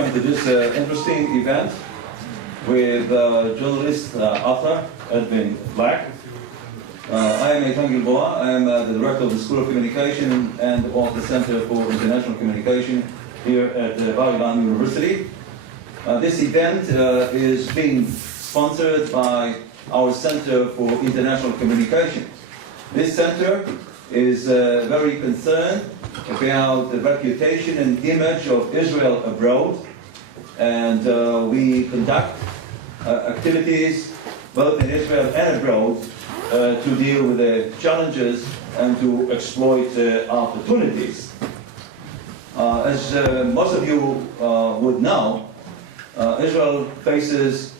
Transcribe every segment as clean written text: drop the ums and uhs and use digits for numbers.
welcome to this interesting event with journalist author Edwin. I am Eitan Gilboa. I am the director of the School of Communication and of the Center for International Communication here at Bar-Ilan University. This event is being sponsored by our Center for International Communication. This center is very concerned about the reputation and image of Israel abroad, and we conduct activities both in Israel and abroad to deal with the challenges and to exploit opportunities. As most of you would know, Israel faces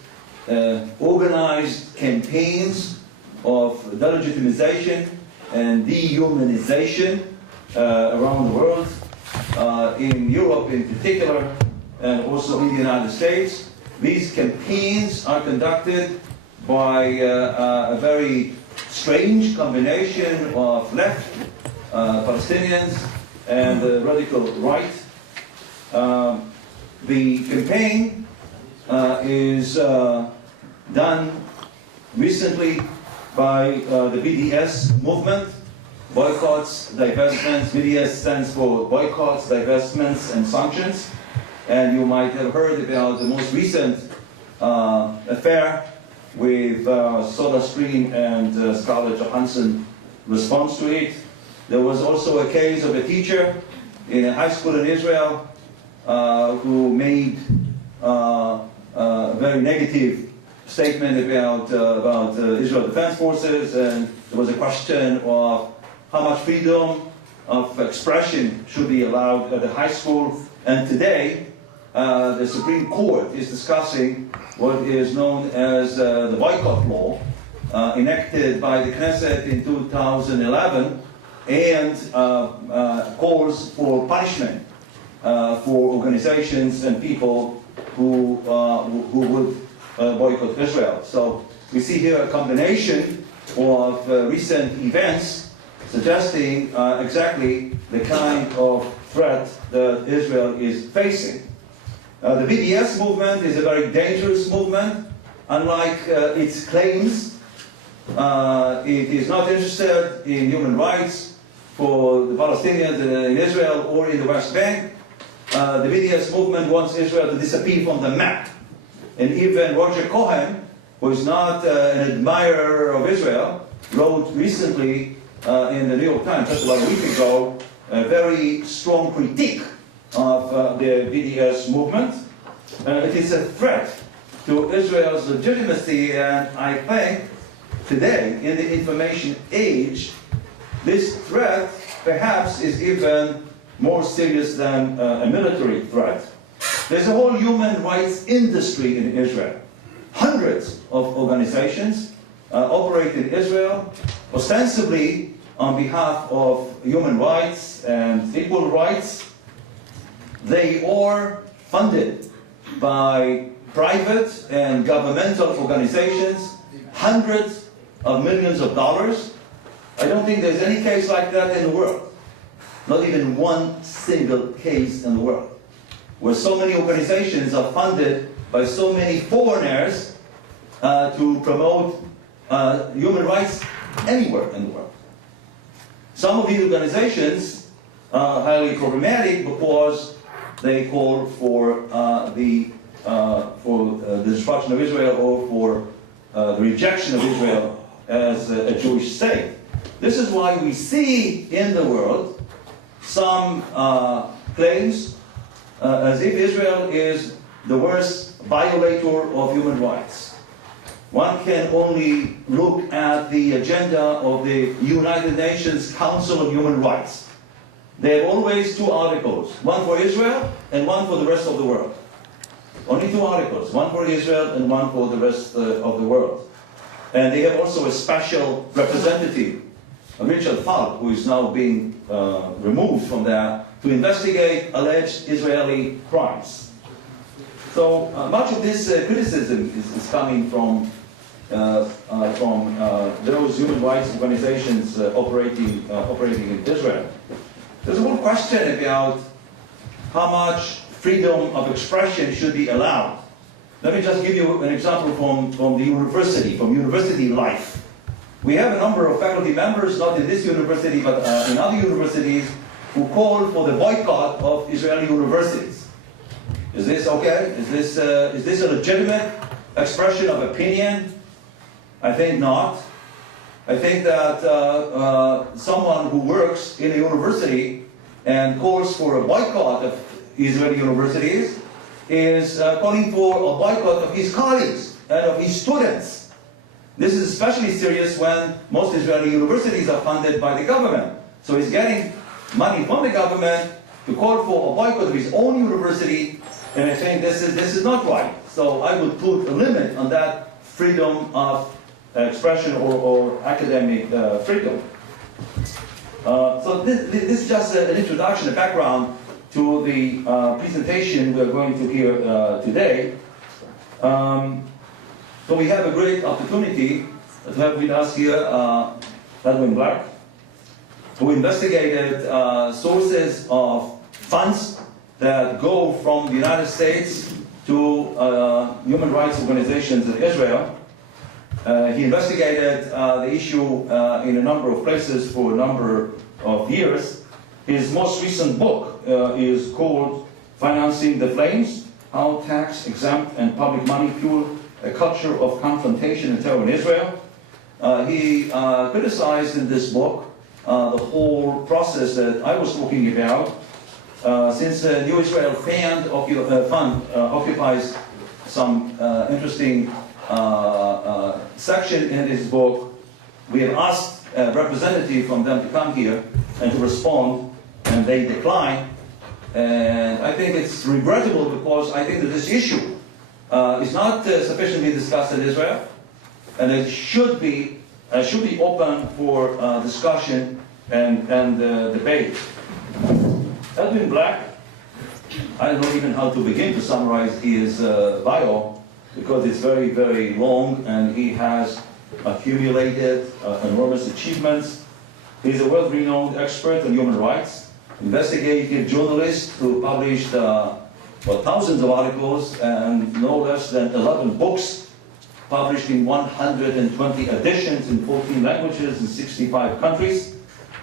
organized campaigns of delegitimization and dehumanization around the world, in Europe in particular, and also in the United States. These campaigns are conducted by a very strange combination of left Palestinians and the radical right. The campaign is done recently by the BDS movement, boycotts, divestments. BDS stands for boycotts, divestments, and sanctions. And you might have heard about the most recent affair with SodaStream and Scarlett Johansson response to it. There was also a case of a teacher in a high school in Israel who made a very negative statement about Israel Defense Forces, and there was a question of how much freedom of expression should be allowed at the high school. And today, the Supreme Court is discussing what is known as the boycott law, enacted by the Knesset in 2011, and calls for punishment for organizations and people who would boycott Israel. So we see here a combination of recent events suggesting exactly the kind of threat that Israel is facing. The BDS movement is a very dangerous movement. Unlike its claims, it is not interested in human rights for the Palestinians in Israel or in the West Bank. The BDS movement wants Israel to disappear from the map. And even Roger Cohen, who is not an admirer of Israel, wrote recently in the New York Times, just about a week ago, a very strong critique of the BDS movement. It is a threat to Israel's legitimacy, and I think today, in the information age, this threat perhaps is even more serious than a military threat. There's a whole human rights industry in Israel. Hundreds of organizations operate in Israel, ostensibly on behalf of human rights and equal rights. They are funded by private and governmental organizations, hundreds of millions of dollars. I don't think there's any case like that in the world. Not even one single case in the world where so many organizations are funded by so many foreigners to promote human rights anywhere in the world. Some of these organizations are highly problematic because they call for the destruction of Israel or for the rejection of Israel as a Jewish state. This is why we see in the world some claims as if Israel is the worst violator of human rights. One can only look at the agenda of the United Nations Council of Human Rights. They have always two articles, one for Israel and one for the rest of the world. Only two articles, one for Israel and one for the rest of the world. And they have also a special representative, Richard Falk, who is now being removed from there to investigate alleged Israeli crimes. So much of this criticism is coming from those human rights organizations operating in Israel. There's a whole question about how much freedom of expression should be allowed. Let me just give you an example from the university, from university life. We have a number of faculty members, not in this university, but in other universities, who call for the boycott of Israeli universities. Is this okay? Is this a legitimate expression of opinion? I think not. I think that someone who works in a university and calls for a boycott of Israeli universities is calling for a boycott of his colleagues and of his students. This is especially serious when most Israeli universities are funded by the government. So he's getting money from the government to call for a boycott of his own university, and I think this is not right. So I would put a limit on that freedom of expression or academic freedom. So this is just an introduction, a background to the presentation we are going to hear today. So we have a great opportunity to have with us here Edwin Black, who investigated sources of funds that go from the United States to human rights organizations in Israel. He investigated the issue in a number of places for a number of years. His most recent book is called Financing the Flames: How Tax, Exempt, and Public Money Fuel a Culture of Confrontation and Terror in Israel. He criticized in this book the whole process that I was talking about. Since the New Israel Fund occupies some interesting section in his book, we have asked a representative from them to come here and to respond, and they decline. And I think it's regrettable, because I think that this issue is not sufficiently discussed in Israel, and it should be open for discussion and debate. Edwin Black, I don't know even how to begin to summarize his bio, because it's very, very long, and he has accumulated enormous achievements. He's a world-renowned expert on human rights, investigative journalist who published thousands of articles and no less than 11 books, published in 120 editions in 14 languages in 65 countries.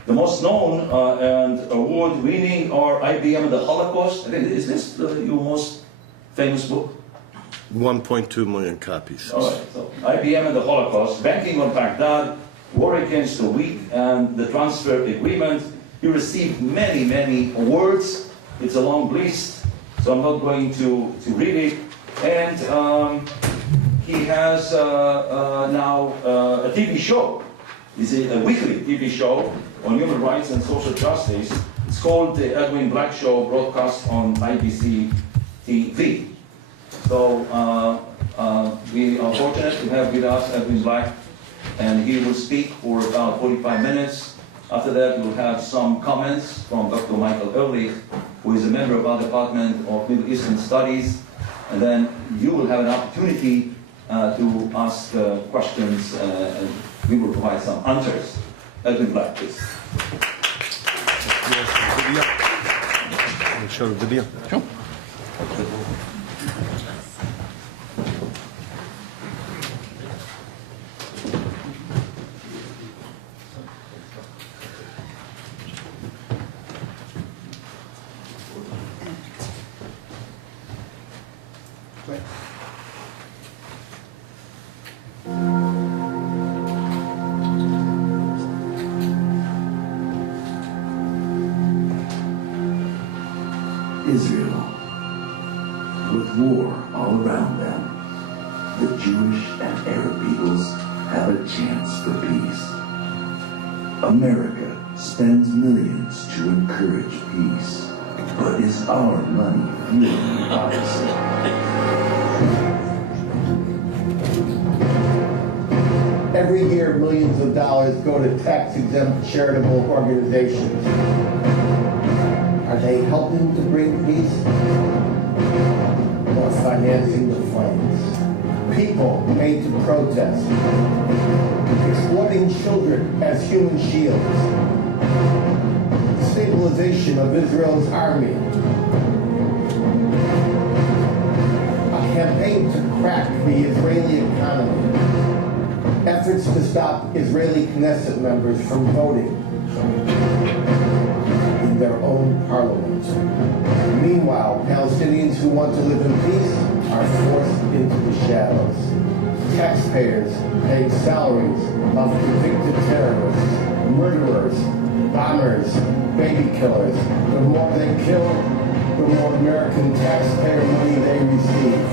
The most known and award-winning are IBM and the Holocaust. I think, is this your most famous book? 1.2 million copies. All right, so IBM and the Holocaust, Banking on Baghdad, War Against the Weak, and the Transfer Agreement. He received many, many awards. It's a long list, so I'm not going to read it. And he has now a TV show. It's a weekly TV show on human rights and social justice. It's called the Edwin Black Show, broadcast on IBC TV. So we are fortunate to have with us Edwin Black, and he will speak for about 45 minutes. After that, we'll have some comments from Dr. Michael Ehrlich, who is a member of our Department of Middle Eastern Studies, and then you will have an opportunity to ask questions, and we will provide some answers. Edwin Black, please. Show the video. Sure. Israel, with war all around them, the Jewish and Arab peoples have a chance for peace. America spends millions to encourage peace, but is our money fueling the opposite? Every year, millions of dollars go to tax-exempt charitable organizations. Are they helping to bring peace or financing the flames? People made to protest, exploiting children as human shields, stabilization of Israel's army, crack the Israeli economy. Efforts to stop Israeli Knesset members from voting in their own parliament. Meanwhile, Palestinians who want to live in peace are forced into the shadows. Taxpayers paying salaries of convicted terrorists, murderers, bombers, baby killers. The more they kill, the more American taxpayer money they receive.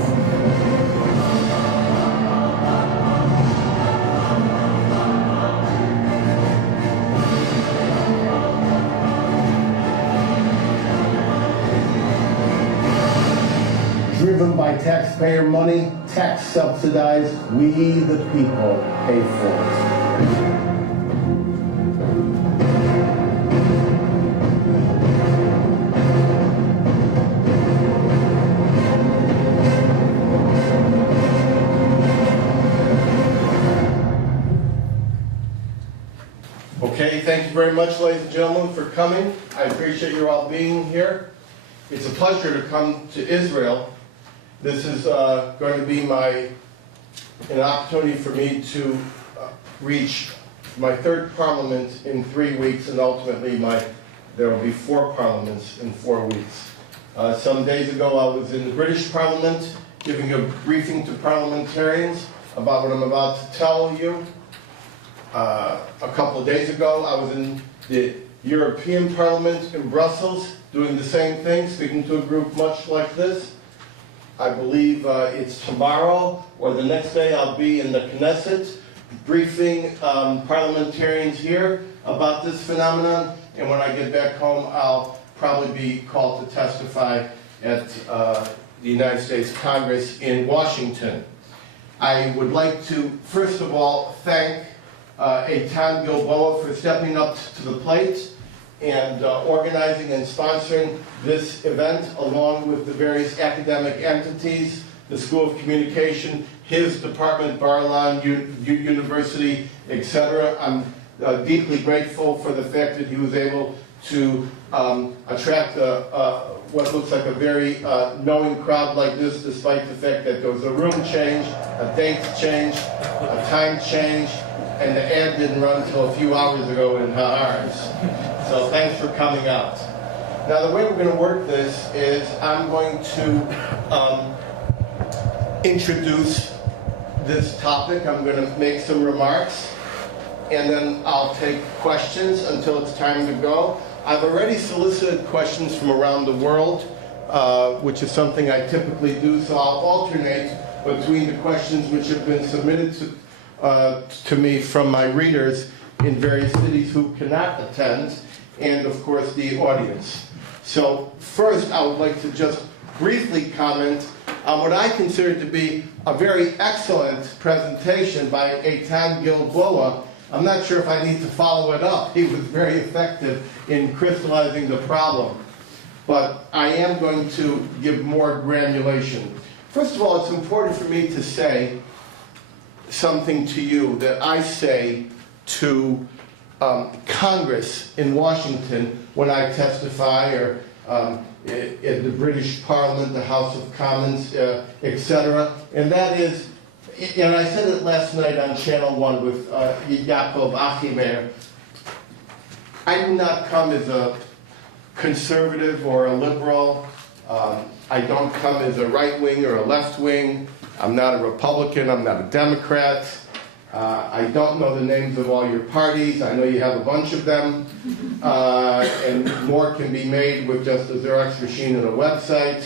Driven by taxpayer money, tax subsidized, we the people pay for it. Okay, thank you very much, ladies and gentlemen, for coming. I appreciate you all being here. It's a pleasure to come to Israel. This is going to be an opportunity for me to reach my third parliament in 3 weeks, and ultimately there will be 4 parliaments in 4 weeks. Some days ago I was in the British Parliament giving a briefing to parliamentarians about what I'm about to tell you. A couple of days ago I was in the European Parliament in Brussels doing the same thing, speaking to a group much like this. I believe it's tomorrow or the next day I'll be in the Knesset briefing parliamentarians here about this phenomenon, and when I get back home I'll probably be called to testify at the United States Congress in Washington. I would like to first of all thank Eitan Gilboa for stepping up to the plate and organizing and sponsoring this event along with the various academic entities, the School of Communication, his department, Bar-Ilan University, etc. I'm deeply grateful for the fact that he was able to attract what looks like a very knowing crowd like this, despite the fact that there was a room change, a date change, a time change, and the ad didn't run until a few hours ago in Ha'ar's. So thanks for coming out. Now the way we're going to work this is I'm going to introduce this topic. I'm going to make some remarks, and then I'll take questions until it's time to go. I've already solicited questions from around the world, which is something I typically do, so I'll alternate between the questions which have been submitted to me from my readers in various cities who cannot attend, and of course the audience. So first I would like to just briefly comment on what I consider to be a very excellent presentation by Eitan Gilboa. I'm not sure if I need to follow it up. He was very effective in crystallizing the problem. But I am going to give more granulation. First of all, it's important for me to say something to you that I say to Congress in Washington when I testify, or in the British Parliament, the House of Commons, etc. And that is, and I said it last night on Channel 1 with Yaakov Achimer, I do not come as a conservative or a liberal. I don't come as a right wing or a left wing. I'm not a Republican. I'm not a Democrat. I don't know the names of all your parties. I know you have a bunch of them. And more can be made with just a Xerox machine and a website.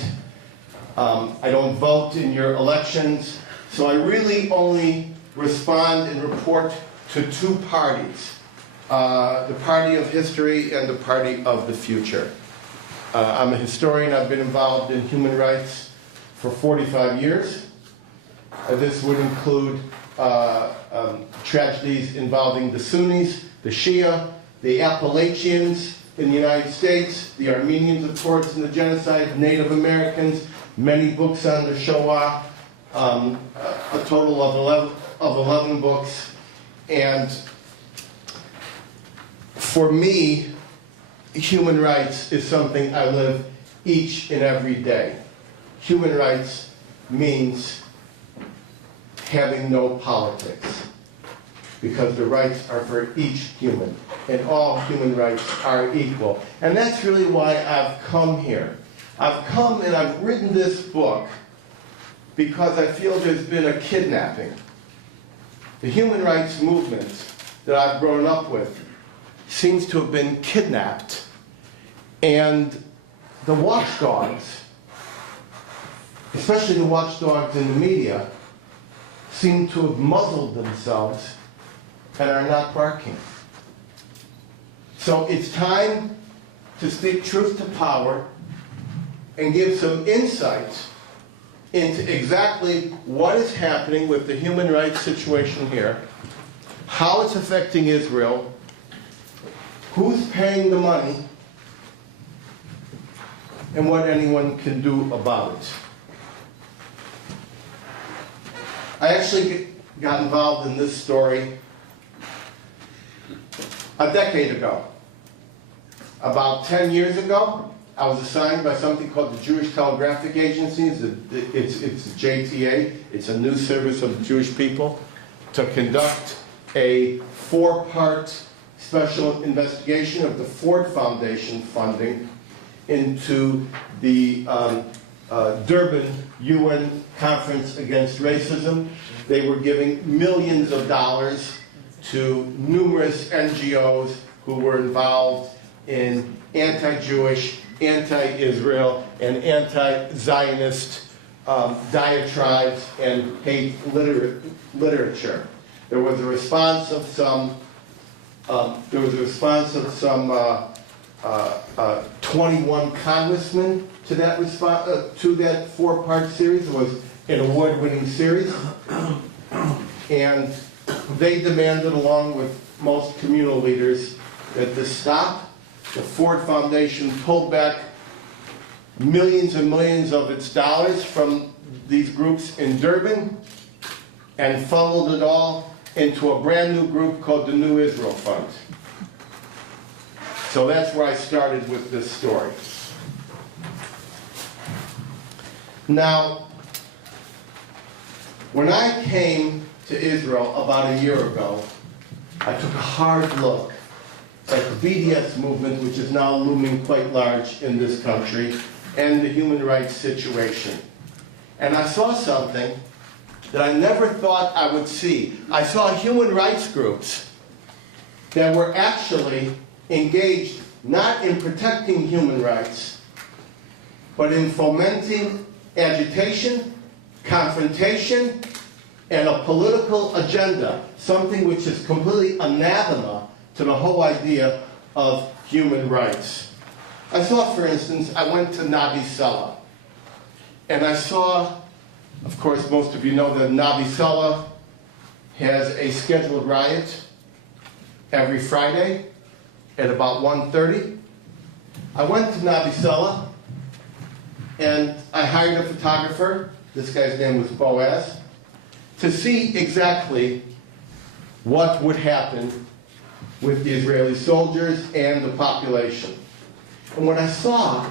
I don't vote in your elections. So I really only respond and report to 2 parties. The party of history and the party of the future. I'm a historian. I've been involved in human rights for 45 years. This would include tragedies involving the Sunnis, the Shia, the Appalachians in the United States, the Armenians, of course, in the genocide, Native Americans, many books on the Shoah, a total of 11 books. And for me, human rights is something I live each and every day. Human rights means having no politics, because the rights are for each human, and all human rights are equal. And that's really why I've come here. I've come and I've written this book because I feel there's been a kidnapping. The human rights movement that I've grown up with seems to have been kidnapped, and the watchdogs, especially the watchdogs in the media, seem to have muzzled themselves and are not barking. So it's time to speak truth to power and give some insight into exactly what is happening with the human rights situation here, how it's affecting Israel, who's paying the money, and what anyone can do about it. I actually got involved in this story a decade ago. About 10 years ago, I was assigned by something called the Jewish Telegraphic Agency. It's a JTA. It's a news service of the Jewish people, to conduct a 4-part special investigation of the Ford Foundation funding into the Durban UN Conference Against Racism. They were giving millions of dollars to numerous NGOs who were involved in anti-Jewish, anti-Israel, and anti-Zionist diatribes and hate literature. There was a response of some 21 congressmen to that to that 4-part series. It was an award-winning series, and they demanded, along with most communal leaders, that this stop. The Ford Foundation pulled back millions and millions of its dollars from these groups in Durban and funneled it all into a brand new group called the New Israel Fund. So that's where I started with this story. Now, when I came to Israel about a year ago, I took a hard look at the BDS movement, which is now looming quite large in this country, and the human rights situation. And I saw something that I never thought I would see. I saw human rights groups that were actually engaged not in protecting human rights, but in fomenting agitation, confrontation, and a political agenda, something which is completely anathema to the whole idea of human rights. I saw, for instance, I went to Navi Sela, and I saw, of course, most of you know that Navi Sela has a scheduled riot every Friday at about 1:30. I went to Navi Sela, and I hired a photographer, this guy's name was Boaz, to see exactly what would happen with the Israeli soldiers and the population. And what I saw,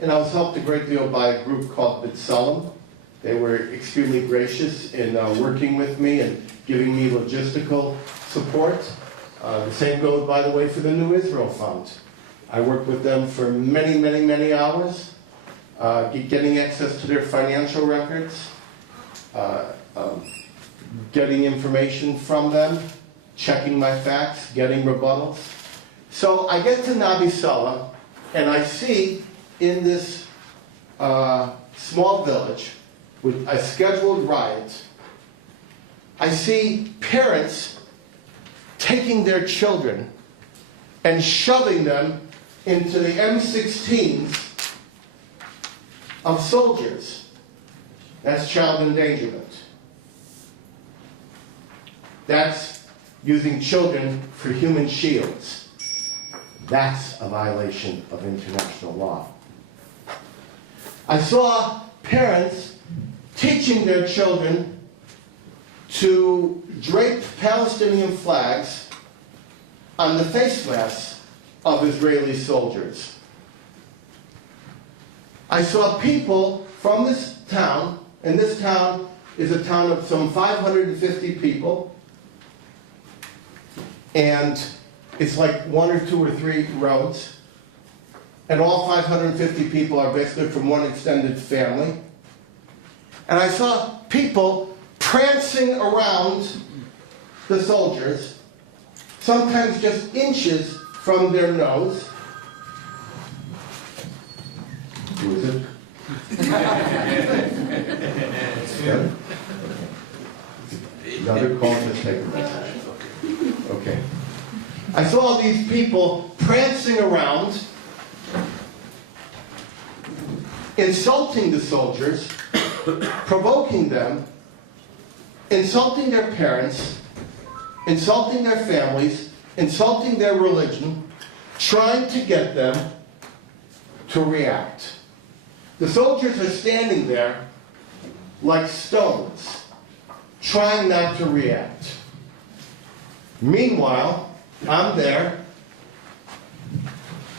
and I was helped a great deal by a group called B'Tselem. They were extremely gracious in working with me and giving me logistical support. The same goes, by the way, for the New Israel Fund. I worked with them for many, many, many hours, getting access to their financial records, getting information from them, checking my facts, getting rebuttals. So I get to Navi Sela, and I see in this small village with a scheduled riot, I see parents taking their children and shoving them into the M16s of soldiers. That's child endangerment. That's using children for human shields. That's a violation of international law. I saw parents teaching their children to drape Palestinian flags on the face masks of Israeli soldiers. I saw people from this town, and this town is a town of some 550 people, and it's like 1 or 2 or 3 roads, and all 550 people are basically from one extended family. And I saw people prancing around the soldiers, sometimes just inches from their nose. Who is it? Yeah. Another call, just take a message. Okay. I saw all these people prancing around, insulting the soldiers, provoking them, insulting their parents, insulting their families, insulting their religion, trying to get them to react. The soldiers are standing there like stones, trying not to react. Meanwhile, I'm there,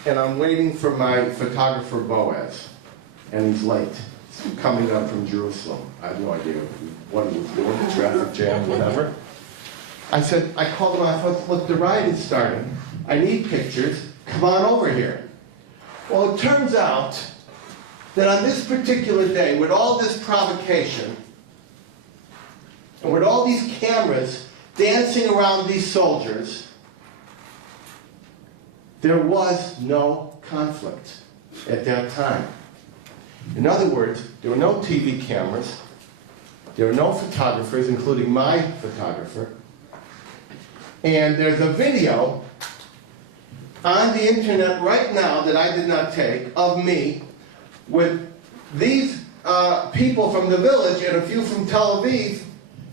and I'm waiting for my photographer, Boaz, and he's late. He's coming up from Jerusalem. I have no idea what he was doing, the traffic jam, whatever. I called him, I thought, look, the riot is starting. I need pictures. Come on over here. Well, it turns out that on this particular day, with all this provocation, and with all these cameras dancing around these soldiers, there was no conflict at that time. In other words, there were no TV cameras, there were no photographers, including my photographer, and there's a video on the internet right now that I did not take of me with these people from the village and a few from Tel Aviv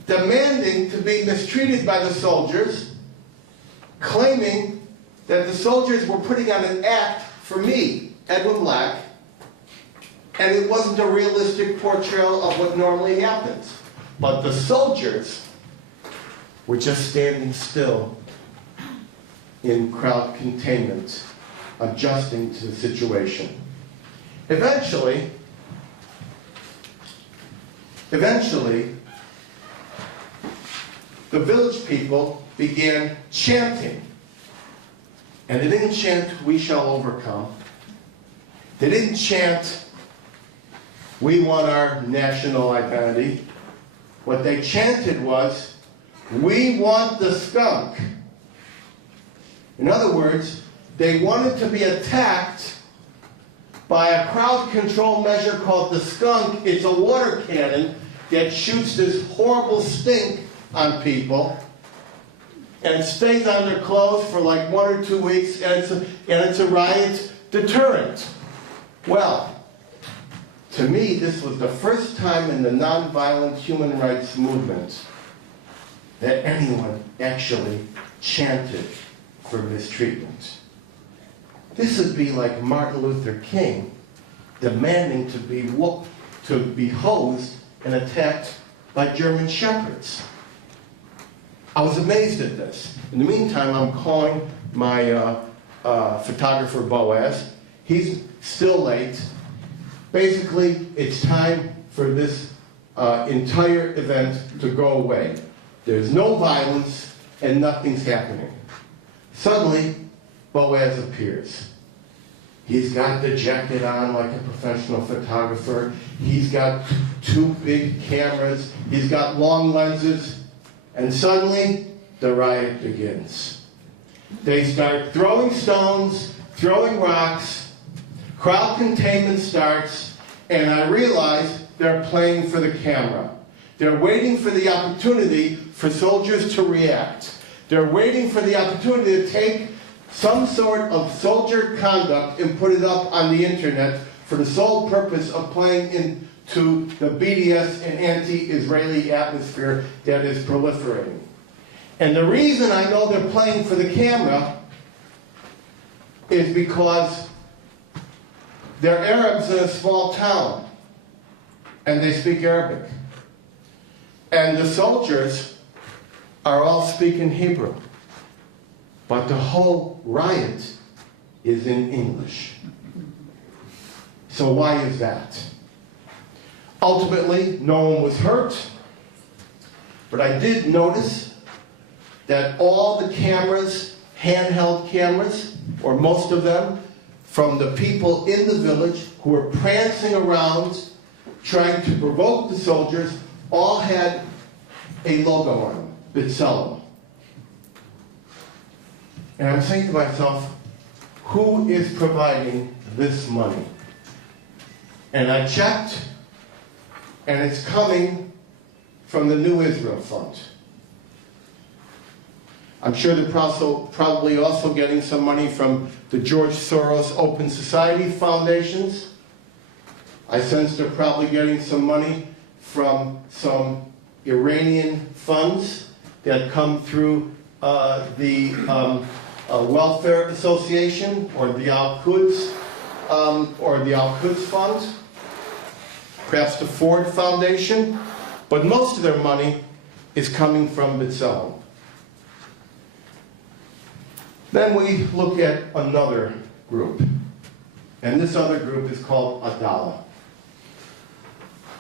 demanding to be mistreated by the soldiers, claiming that the soldiers were putting on an act for me, Edwin Black, and it wasn't a realistic portrayal of what normally happens. But the soldiers were just standing still in crowd containment, adjusting to the situation. Eventually, the village people began chanting. And they didn't chant, "We shall overcome." They didn't chant, "We want our national identity." What they chanted was, "We want the skunk." In other words, they wanted to be attacked by a crowd control measure called the skunk. It's a water cannon that shoots this horrible stink on people and stays on their clothes for like 1 or 2 weeks, and it's a riot deterrent. Well, to me, this was the first time in the nonviolent human rights movement that anyone actually chanted for mistreatment. This would be like Martin Luther King demanding to be whooped, to be hosed and attacked by German shepherds. I was amazed at this. In the meantime, I'm calling my photographer, Boaz. He's still late. Basically, it's time for this entire event to go away. There's no violence and nothing's happening. Suddenly, Boaz appears. He's got the jacket on like a professional photographer. He's got 2 big cameras. He's got long lenses. And suddenly, the riot begins. They start throwing stones, throwing rocks, crowd containment starts, and I realize they're playing for the camera. They're waiting for the opportunity for soldiers to react. They're waiting for the opportunity to take some sort of soldier conduct and put it up on the internet for the sole purpose of playing into the BDS and anti-Israeli atmosphere that is proliferating. And the reason I know they're playing for the camera is because they're Arabs in a small town, and they speak Arabic. And the soldiers are all speaking Hebrew. But the whole riot is in English. So why is that? Ultimately, no one was hurt, But I did notice that all the cameras, handheld cameras, or most of them, from the people in the village who were prancing around trying to provoke the soldiers, all had a logo on them, B'Tselem. And I'm saying to myself, who is providing this money? And I checked, and it's coming from the New Israel Fund. I'm sure they're probably also getting some money from the George Soros Open Society Foundations. I sense they're probably getting some money from some Iranian funds that come through the Welfare Association or the Al-Quds Fund, perhaps the Ford Foundation, but most of their money is coming from B'Tselem. Then we look at another group, and this other group is called Adalah.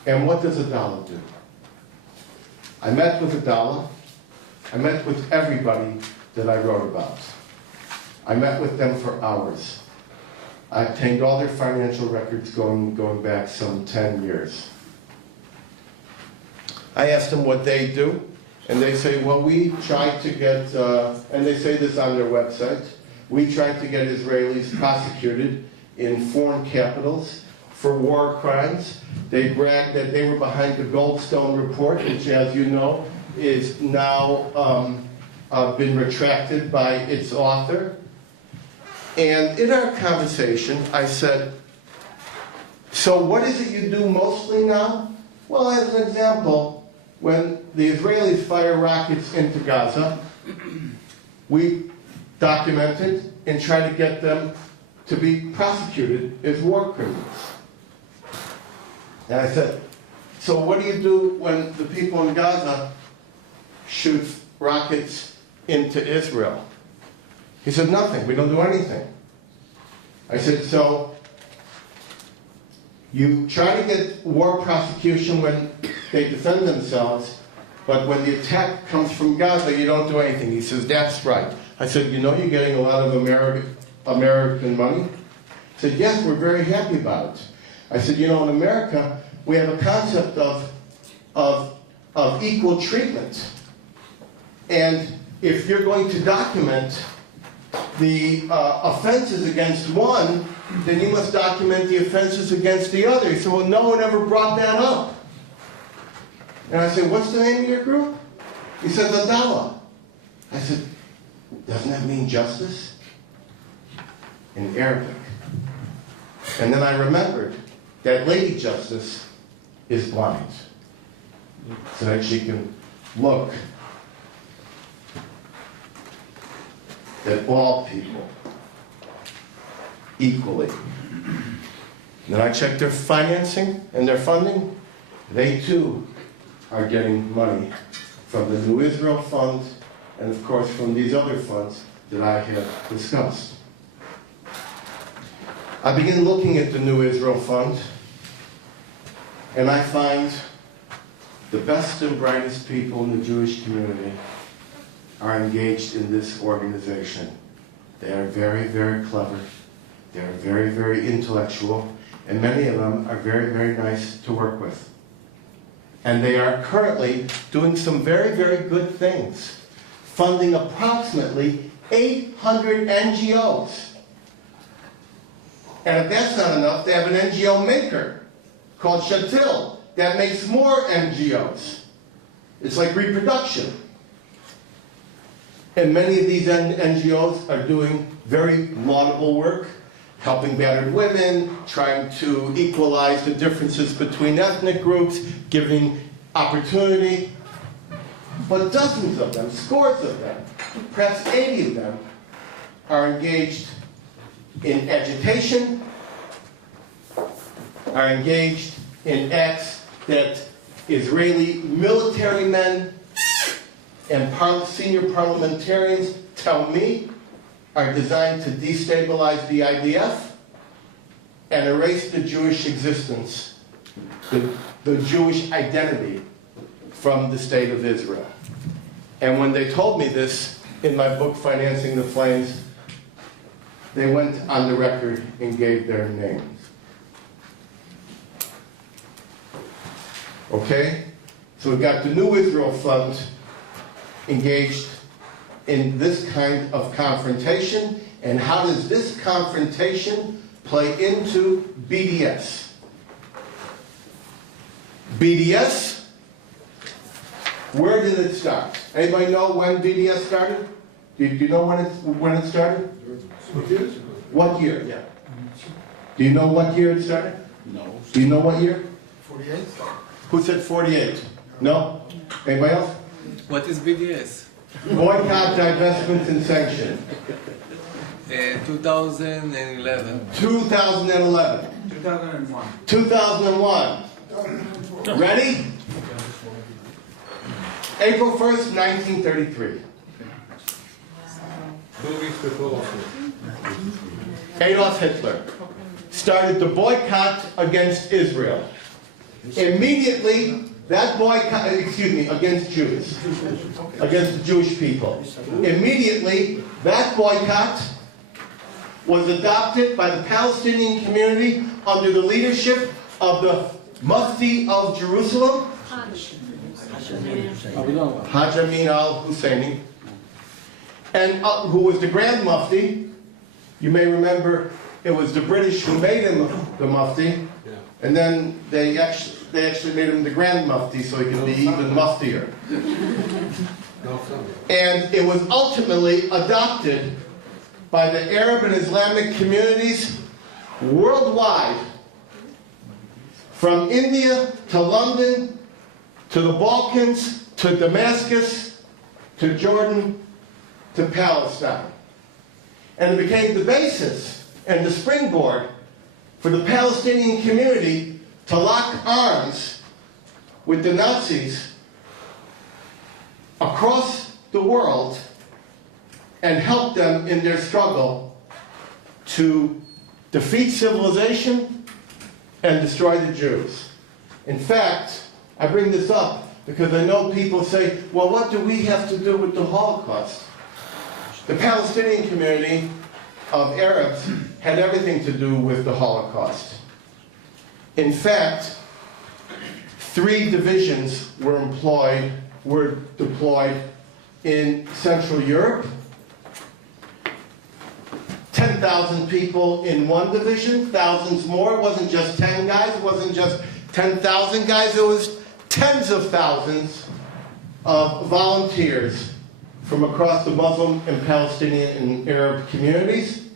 And what does Adalah do? I met with Adalah. I met with everybody that I wrote about. I met with them for hours. I obtained all their financial records going back some 10 years. I asked them what they do, and they say, well, we tried to get, and they say this on their website, we tried to get Israelis prosecuted in foreign capitals for war crimes. They bragged that they were behind the Goldstone report, which, as you know, is now been retracted by its author. And in our conversation, I said, so what is it you do mostly now? Well, as an example, when the Israelis fire rockets into Gaza, we document it and try to get them to be prosecuted as war criminals. And I said, so what do you do when the people in Gaza shoot rockets into Israel? He said, nothing. We don't do anything. I said, so you try to get war prosecution when they defend themselves, but when the attack comes from Gaza, you don't do anything. He says, that's right. I said, you know you're getting a lot of American money? He said, yes, we're very happy about it. I said, you know, in America, we have a concept of equal treatment. And if you're going to document the offenses against one, then you must document the offenses against the other. He said, well, no one ever brought that up. And I said, what's the name of your group? He said, Adalah. I said, doesn't that mean justice? In Arabic. And then I remembered that Lady Justice is blind, so that she can look at all people equally. Then I checked their financing and their funding. They too are getting money from the New Israel Fund and of course from these other funds that I have discussed. I begin looking at the New Israel Fund, and I find the best and brightest people in the Jewish community are engaged in this organization. They are very, very clever. They are very, very intellectual, and many of them are very, very nice to work with. And they are currently doing some very, very good things, funding approximately 800 NGOs. And if that's not enough, they have an NGO maker called Shatil that makes more NGOs. It's like reproduction. And many of these NGOs are doing very laudable work, helping battered women, trying to equalize the differences between ethnic groups, giving opportunity. But dozens of them, scores of them, perhaps 80 of them, are engaged in agitation, are engaged in acts that Israeli military men and senior parliamentarians tell me are designed to destabilize the IDF and erase the Jewish existence, the Jewish identity from the state of Israel. And when they told me this in my book, Financing the Flames, they went on the record and gave their names. Okay? So we've got the New Israel Fund engaged in this kind of confrontation. And how does this confrontation play into BDS? BDS, where did it start? Anybody know when BDS started? Do you know when it started? What year? Yeah. Do you know what year it started? No. Do you know what year? 48? Who said 48? No? Anybody else? What is BDS? Boycott, divestment, and sanction. 2011. 2011. 2001. 2001. Ready? April 1st, 1933. 2 weeks before. Adolf Hitler started the boycott against Israel. Immediately, that boycott, against Jews, against the Jewish people. Immediately, that boycott was adopted by the Palestinian community under the leadership of the Mufti of Jerusalem, Haj Amin al-Husseini, and who was the Grand Mufti. You may remember it was the British who made him the Mufti, and then they actually made him the Grand Mufti so he could be even muftier. And it was ultimately adopted by the Arab and Islamic communities worldwide, from India to London, to the Balkans, to Damascus, to Jordan, to Palestine. And it became the basis and the springboard for the Palestinian community to lock arms with the Nazis across the world and help them in their struggle to defeat civilization and destroy the Jews. In fact, I bring this up because I know people say, well, what do we have to do with the Holocaust? The Palestinian community of Arabs had everything to do with the Holocaust. In fact, 3 divisions were deployed in Central Europe. 10,000 people in one division, thousands more. It wasn't just 10 guys, it wasn't just 10,000 guys, it was tens of thousands of volunteers from across the Muslim and Palestinian and Arab communities.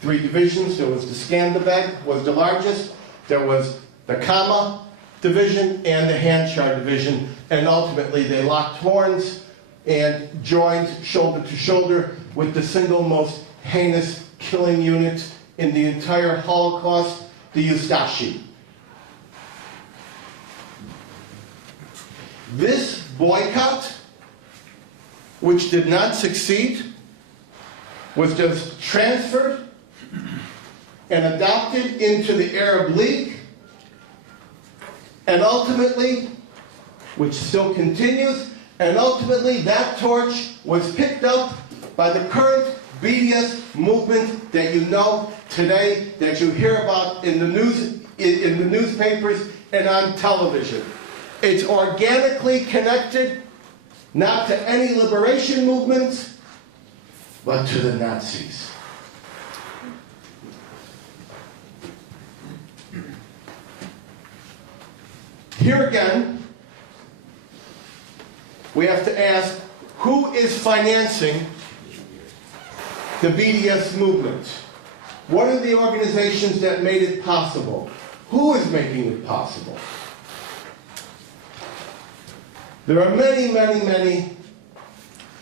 3 divisions. There was the Skanderbeg, was the largest. There was the Kama division and the Handschar division. And ultimately they locked horns and joined shoulder to shoulder with the single most heinous killing unit in the entire Holocaust, the Ustashi. This boycott, which did not succeed, was just transferred and adopted into the Arab League, and ultimately, which still continues, and ultimately that torch was picked up by the current BDS movement that you know today, that you hear about in the news, in the newspapers and on television. It's organically connected, not to any liberation movements, but to the Nazis. Here again, we have to ask, who is financing the BDS movement? What are the organizations that made it possible? Who is making it possible? There are many, many, many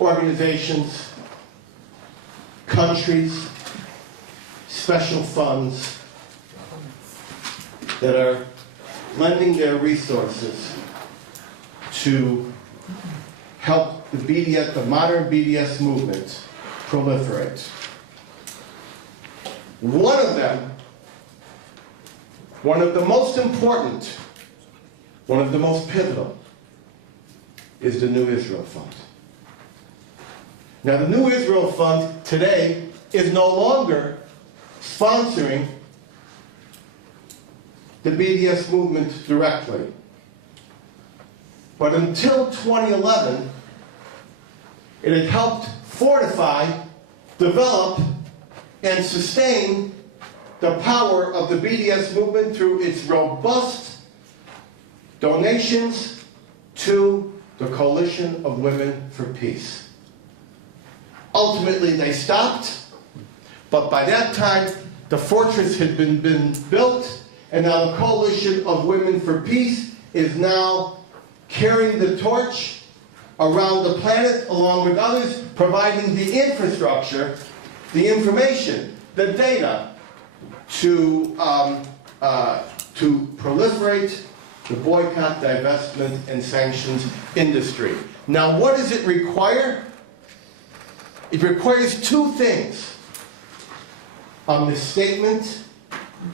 organizations, countries, special funds that are lending their resources to help the BDS, the modern BDS movement, proliferate. One of them, one of the most important, one of the most pivotal, is the New Israel Fund. Now, the New Israel Fund today is no longer sponsoring the BDS movement directly. But until 2011, it had helped fortify, develop, and sustain the power of the BDS movement through its robust donations to the Coalition of Women for Peace. Ultimately, they stopped, but by that time, the fortress had been built, and now the Coalition of Women for Peace is now carrying the torch around the planet, along with others, providing the infrastructure, the information, the data, to proliferate the boycott, divestment, and sanctions industry. Now, what does it require? It requires two things: a misstatement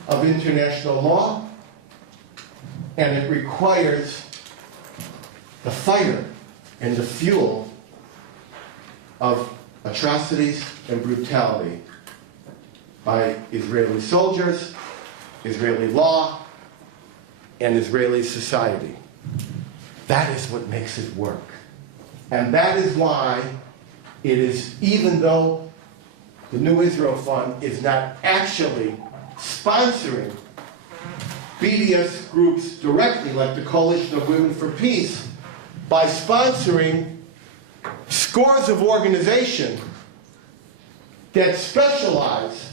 of international law, and it requires the fire and the fuel of atrocities and brutality by Israeli soldiers, Israeli law, and Israeli society. That is what makes it work. And that is why it is, even though the New Israel Fund is not actually sponsoring BDS groups directly, like the Coalition of Women for Peace, by sponsoring scores of organizations that specialize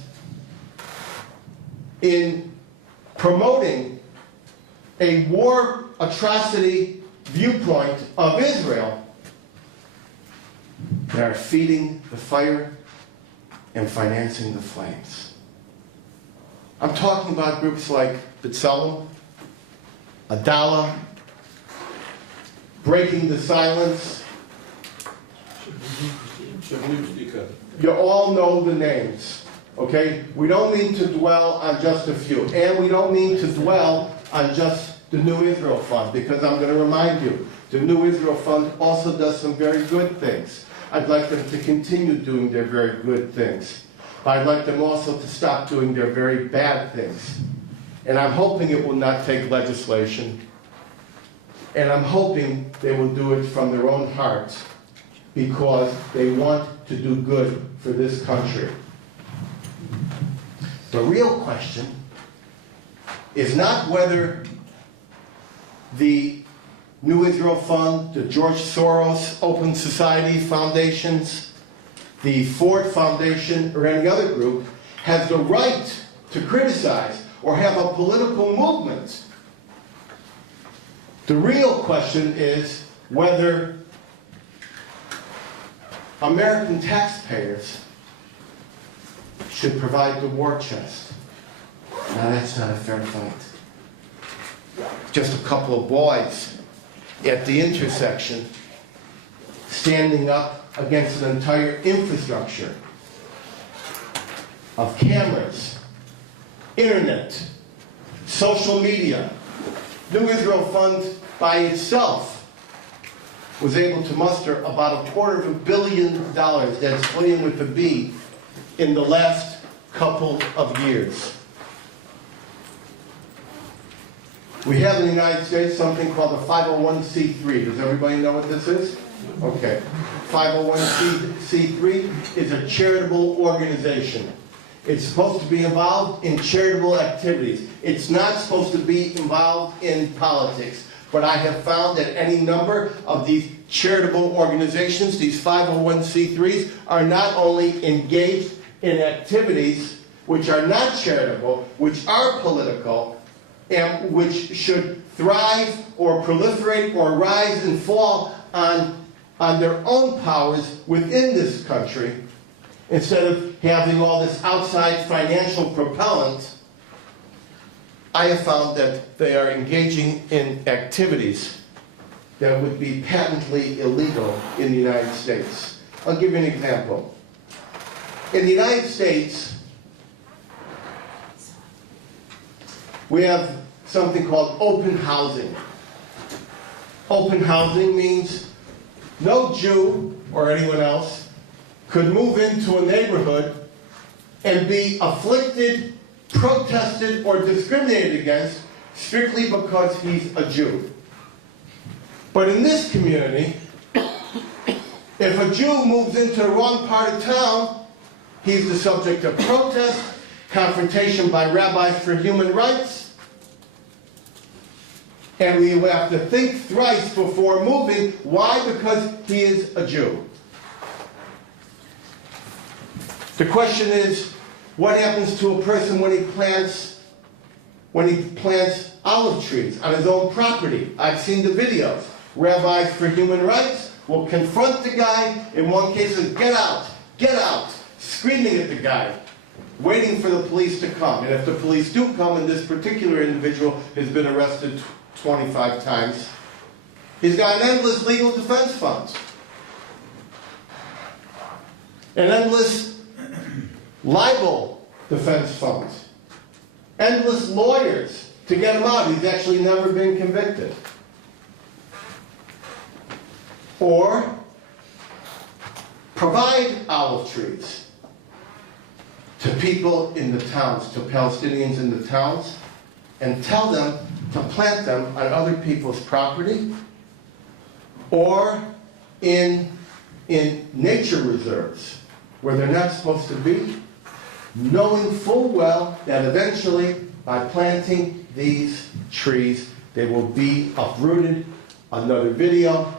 in promoting a war atrocity viewpoint of Israel, they are feeding the fire and financing the flames. I'm talking about groups like B'Tselem, Adala, Breaking the Silence. You all know the names, okay? We don't need to dwell on just a few. And we don't need to dwell on just the New Israel Fund, because I'm going to remind you, the New Israel Fund also does some very good things. I'd like them to continue doing their very good things. But I'd like them also to stop doing their very bad things. And I'm hoping it will not take legislation. And I'm hoping they will do it from their own hearts, because they want to do good for this country. The real question is not whether the New Israel Fund, the George Soros Open Society Foundations, the Ford Foundation, or any other group has the right to criticize or have a political movement. The real question is whether American taxpayers should provide the war chest. Now, that's not a fair fight. Just a couple of boys at the intersection standing up against an entire infrastructure of cameras, internet, social media. New Israel Fund by itself was able to muster about $250 million, that's billion with a B, in the last couple of years. We have in the United States something called a 501c3. Does everybody know what this is? Okay. 501c3 is a charitable organization. It's supposed to be involved in charitable activities. It's not supposed to be involved in politics. But I have found that any number of these charitable organizations, these 501c3s, are not only engaged in activities which are not charitable, which are political, and which should thrive or proliferate or rise and fall on their own powers within this country, instead of having all this outside financial propellant. I have found that they are engaging in activities that would be patently illegal in the United States. I'll give you an example. In the United States, we have something called open housing. Open housing means no Jew or anyone else could move into a neighborhood and be afflicted, protested, or discriminated against strictly because he's a Jew. But in this community, if a Jew moves into the wrong part of town, he's the subject of protest, confrontation by rabbis for human rights, and we have to think thrice before moving. Why? Because he is a Jew. The question is, what happens to a person when he plants olive trees on his own property? I've seen the videos. Rabbis for human rights will confront the guy, in one case, and get out, screaming at the guy, waiting for the police to come. And if the police do come, and this particular individual has been arrested 25 times, he's got an endless legal defense fund, an endless libel defense fund, endless lawyers to get him out. He's actually never been convicted. Or provide olive trees to people in the towns, to Palestinians in the towns, and tell them to plant them on other people's property or in nature reserves where they're not supposed to be, knowing full well that eventually, by planting these trees, they will be uprooted. Another video,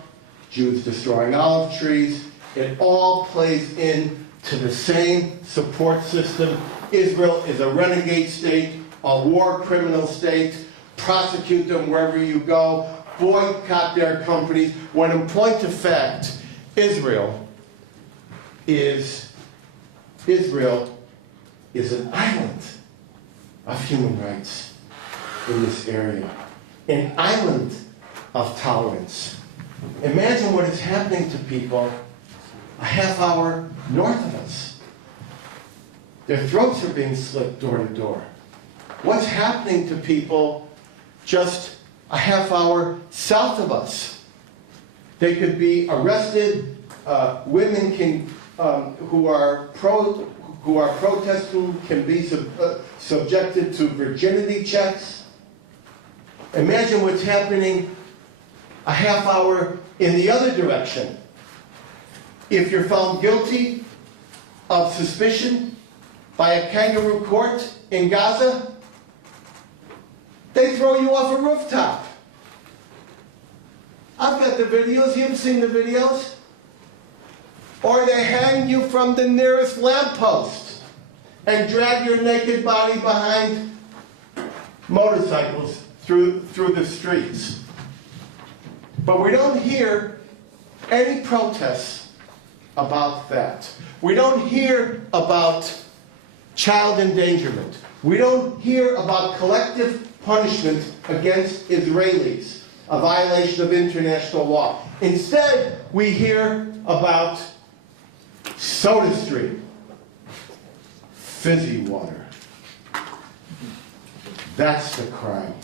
Jews destroying olive trees. It all plays into the same support system. Israel is a renegade state, a war criminal state. Prosecute them wherever you go. Boycott their companies. When in point of fact, Israel is an island of human rights in this area. An island of tolerance. Imagine what is happening to people a half hour north of us. Their throats are being slit door to door. What's happening to people just a half hour south of us? They could be arrested. Women can, who are protesting can be subjected to virginity checks. Imagine what's happening a half hour in the other direction. If you're found guilty of suspicion by a kangaroo court in Gaza, they throw you off a rooftop. I've got the videos. You've seen the videos. Or they hang you from the nearest lamppost and drag your naked body behind motorcycles through the streets. But we don't hear any protests about that. We don't hear about child endangerment. We don't hear about collective punishment against Israelis, a violation of international law. Instead, we hear about SodaStream, fizzy water. That's the crime.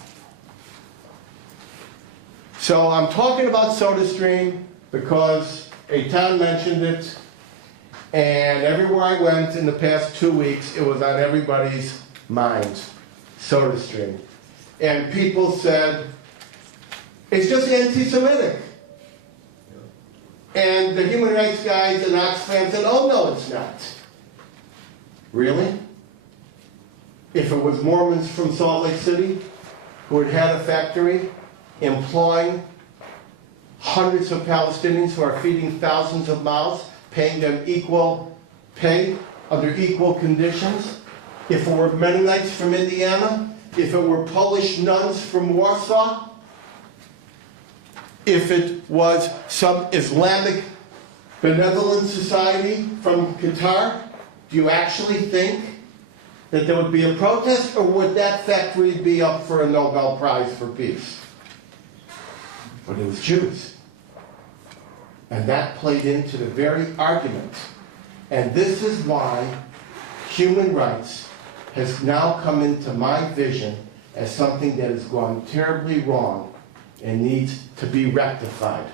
So I'm talking about SodaStream because Eitan mentioned it, and everywhere I went in the past 2 weeks, it was on everybody's mind, SodaStream. And people said, it's just anti-Semitic. And the human rights guys and Oxfam said, oh no, it's not. Really? If it was Mormons from Salt Lake City who had a factory employing hundreds of Palestinians who are feeding thousands of mouths, paying them equal pay under equal conditions, if it were Mennonites from Indiana, if it were Polish nuns from Warsaw, if it was some Islamic benevolent society from Qatar, do you actually think that there would be a protest, or would that factory be up for a Nobel Prize for peace? But it was Jews. And that played into the very argument. And this is why human rights has now come into my vision as something that has gone terribly wrong and needs to be rectified.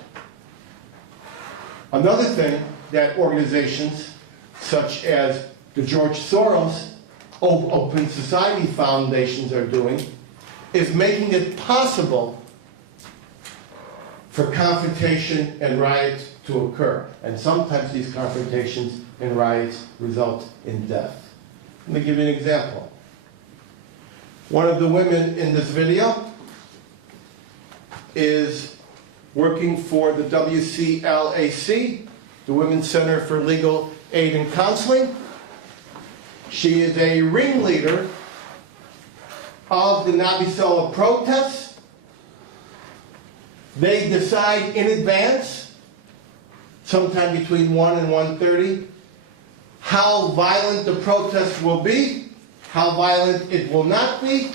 Another thing that organizations such as the George Soros Open Society Foundations are doing is making it possible for confrontation and riots to occur. And sometimes these confrontations and riots result in death. Let me give you an example. One of the women in this video is working for the WCLAC, the Women's Center for Legal Aid and Counseling. She is a ringleader of the Nabisela protests. They decide in advance, sometime between 1 and 1:30, how violent the protest will be, how violent it will not be,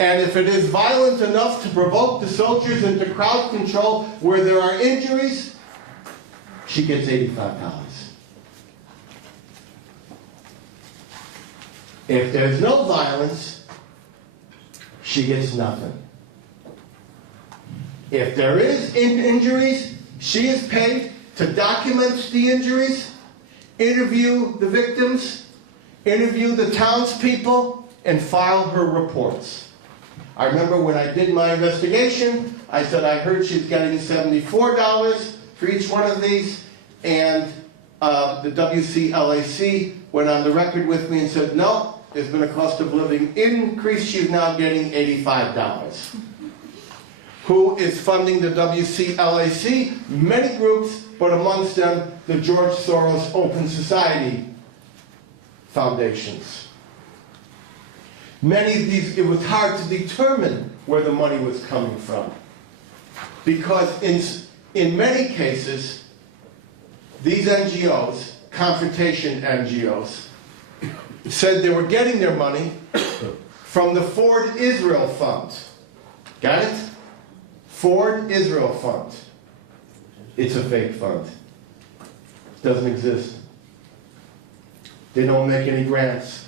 and if it is violent enough to provoke the soldiers into crowd control where there are injuries, she gets $85. If there's no violence, she gets nothing. If there is injuries, she is paid to document the injuries, interview the victims, interview the townspeople, and file her reports. I remember when I did my investigation, I said I heard she's getting $74 for each one of these, and the WCLAC went on the record with me and said, no, there's been a cost of living increase. She's now getting $85. Who is funding the WCLAC? Many groups, but amongst them, the George Soros Open Society Foundations. Many of these, it was hard to determine where the money was coming from. Because in many cases, these NGOs, confrontation NGOs, said they were getting their money from the Ford Israel Fund. Got it? Ford Israel Fund. It's a fake fund. It doesn't exist. They don't make any grants.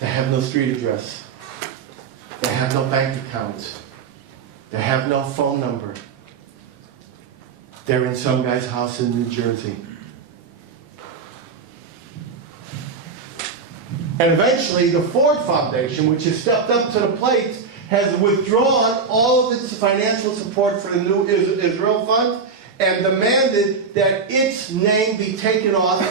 They have no street address. They have no bank account. They have no phone number. They're in some guy's house in New Jersey. And eventually, the Ford Foundation, which has stepped up to the plate, has withdrawn all of its financial support for the new Israel Fund and demanded that its name be taken off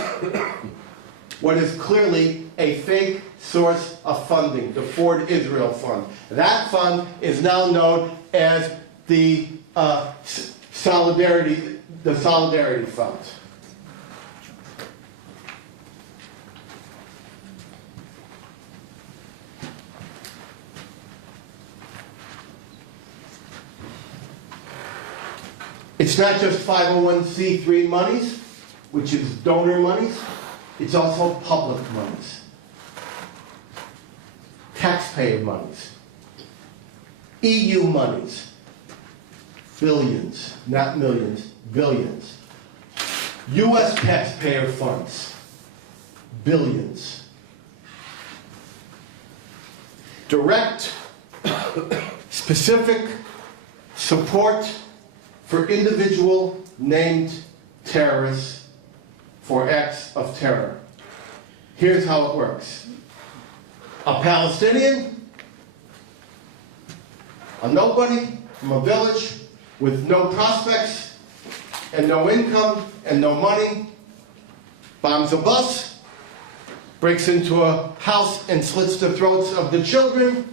what is clearly a fake source of funding, the Ford Israel Fund. That fund is now known as the Solidarity Fund. It's not just 501c3 monies, which is donor monies. It's also public monies. Taxpayer monies. EU monies. Billions, not millions, billions. U.S. taxpayer funds. Billions. Direct, specific support for individual named terrorists for acts of terror. Here's how it works. A Palestinian, a nobody from a village with no prospects and no income and no money, bombs a bus, breaks into a house and slits the throats of the children,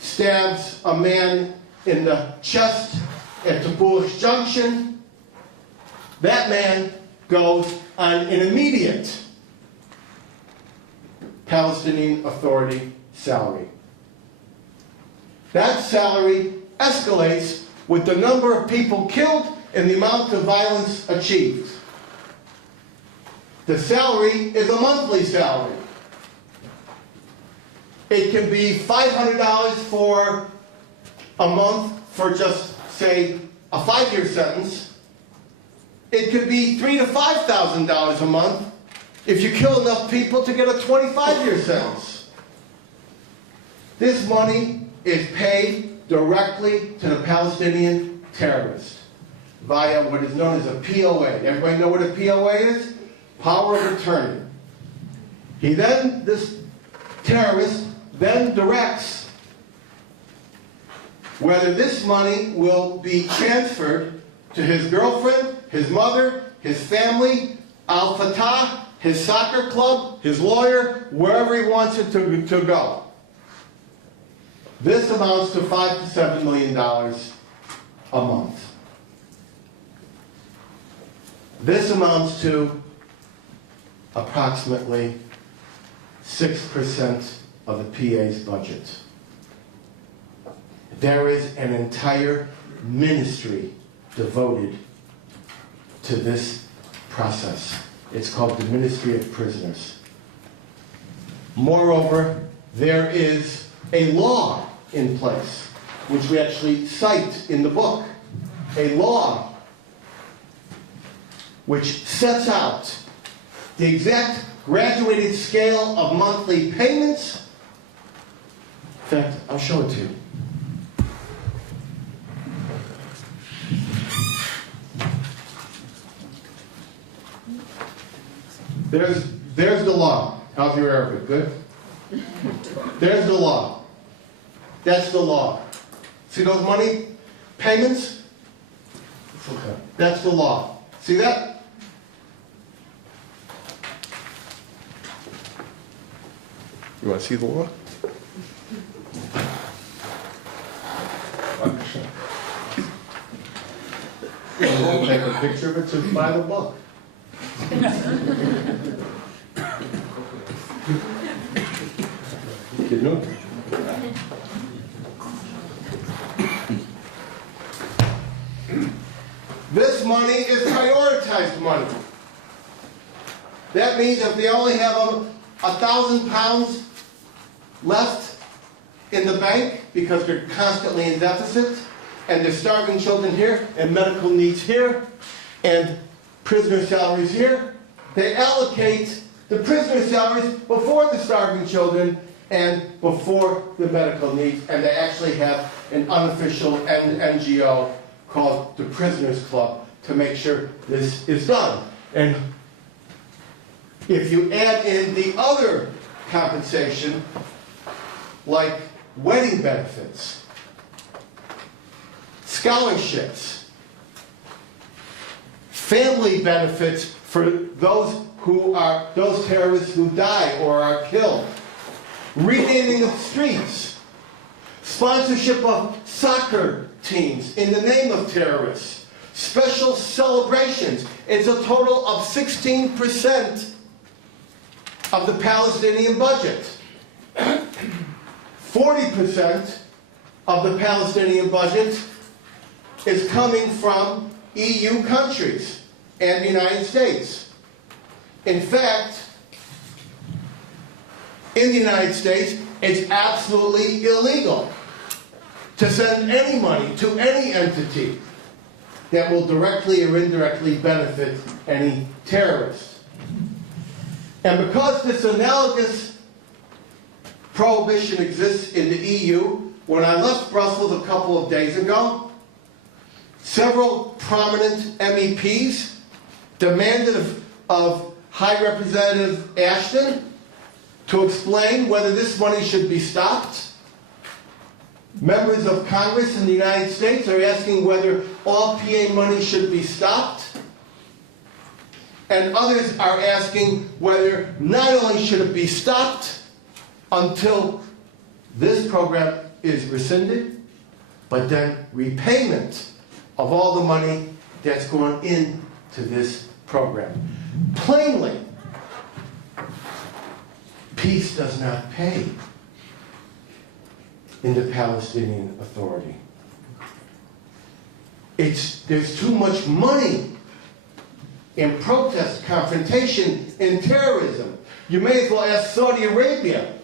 stabs a man in the chest at Tabulish Junction. That man goes on an immediate Palestinian Authority salary. That salary escalates with the number of people killed and the amount of violence achieved. The salary is a monthly salary. It can be $500 for a month for just, say, a 5-year sentence. It could be $3,000 to $5,000 a month if you kill enough people to get a 25-year sentence. This money is paid directly to the Palestinian terrorists. via what is known as a POA. Everybody know what a POA is? Power of attorney. This terrorist then directs whether this money will be transferred to his girlfriend, his mother, his family, Al-Fatah, his soccer club, his lawyer, wherever he wants it to go. This amounts to $5 to $7 million a month. This amounts to approximately 6% of the PA's budget. There is an entire ministry devoted to this process. It's called the Ministry of Prisoners. Moreover, there is a law in place, which we actually cite in the book. A law which sets out the exact graduated scale of monthly payments. In fact, I'll show it to you. There's the law. How's your Arabic? Good? There's the law. That's the law. See those money payments? Okay. That's the law. See that? You want to see the law? We'll take a picture of it to buy the book. You know? This money is prioritized money. That means if they only have £1,000 left in the bank because they're constantly in deficit, and there's starving children here, and medical needs here, and prisoner salaries here, they allocate the prisoner salaries before the starving children and before the medical needs, and they actually have an unofficial NGO called the Prisoners Club to make sure this is done. And if you add in the other compensation, like wedding benefits, scholarships, family benefits for those terrorists who die or are killed, renaming of streets, sponsorship of soccer teams in the name of terrorists, special celebrations. It's a total of 16% of the Palestinian budget. 40% of the Palestinian budget is coming from EU countries and the United States. In fact, in the United States, it's absolutely illegal to send any money to any entity that will directly or indirectly benefit any terrorist. And because this analogous prohibition exists in the EU, when I left Brussels a couple of days ago, several prominent MEPs demanded of High Representative Ashton to explain whether this money should be stopped. Members of Congress in the United States are asking whether all PA money should be stopped. And others are asking whether not only should it be stopped until this program is rescinded, but then repayment of all the money that's going into this program. Plainly, peace does not pay in the Palestinian Authority. There's too much money in protest, confrontation, and terrorism. You may as well ask Saudi Arabia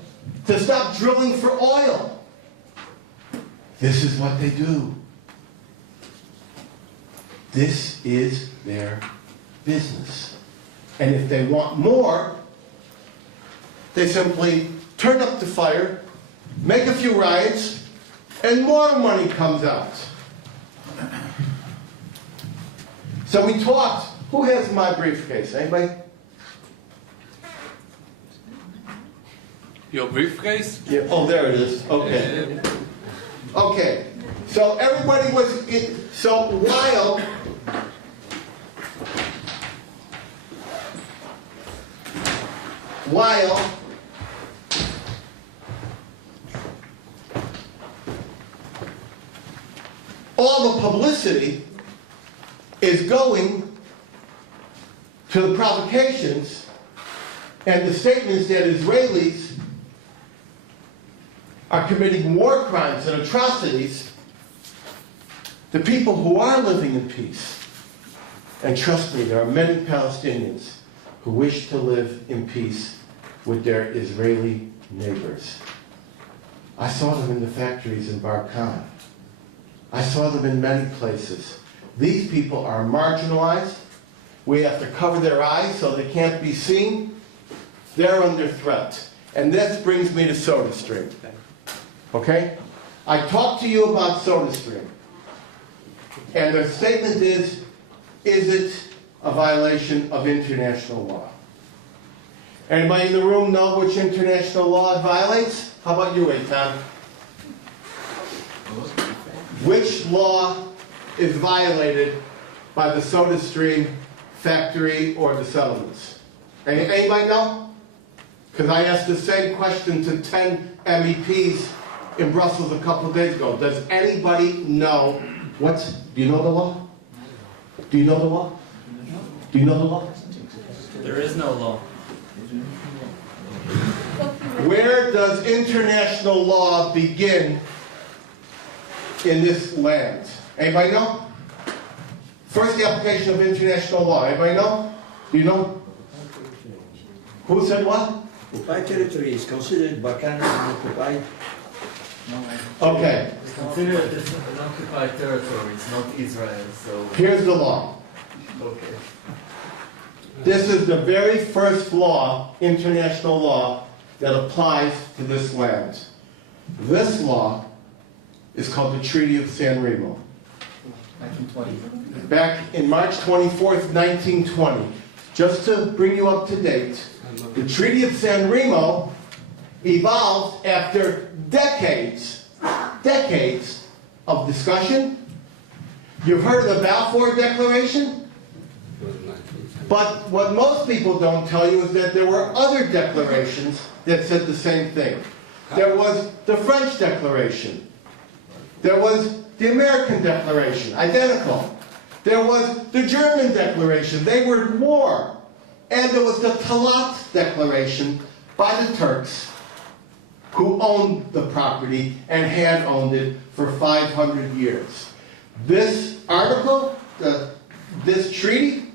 to stop drilling for oil. This is what they do. This is their business. And if they want more, they simply turn up the fire, make a few riots, and more money comes out. So we talked. Who has my briefcase? Anybody? Your briefcase? Yeah. Oh, there it is. Okay. Okay. So everybody was in. So while all the publicity is going to the provocations and the statements that Israelis are committing war crimes and atrocities, the people who are living in peace, and trust me, there are many Palestinians who wish to live in peace with their Israeli neighbors. I saw them in the factories in Bar-Ilan. I saw them in many places. These people are marginalized. We have to cover their eyes so they can't be seen. They're under threat. And this brings me to SodaStream. Okay? I talked to you about SodaStream. And their statement is it a violation of international law? Anybody in the room know which international law it violates? How about you, Eitan? Which law is violated by the SodaStream factory or the settlements? Anybody know? Because I asked the same question to 10 MEPs in Brussels a couple of days ago. Does anybody know do you know the law? Do you know the law? Do you know the law? There is no law. Where does international law begin in this land? Anybody know? First, the application of international law. Anybody know? Do you know? Who said what? Occupied territory is considered Bar-Ilan an occupied. Okay. It's considered an occupied territory. It's not Israel, so... Here's the law. Okay. This is the very first law, international law, that applies to this land. This law is called the Treaty of San Remo. 1920. Back in March 24th, 1920, just to bring you up to date, the Treaty of San Remo evolved after decades of discussion. You've heard of the Balfour Declaration? But what most people don't tell you is that there were other declarations that said the same thing. There was the French Declaration. There was the American Declaration, identical. There was the German Declaration. They were at war. And there was the Talat Declaration by the Turks, who owned the property and had owned it for 500 years. This article, this treaty,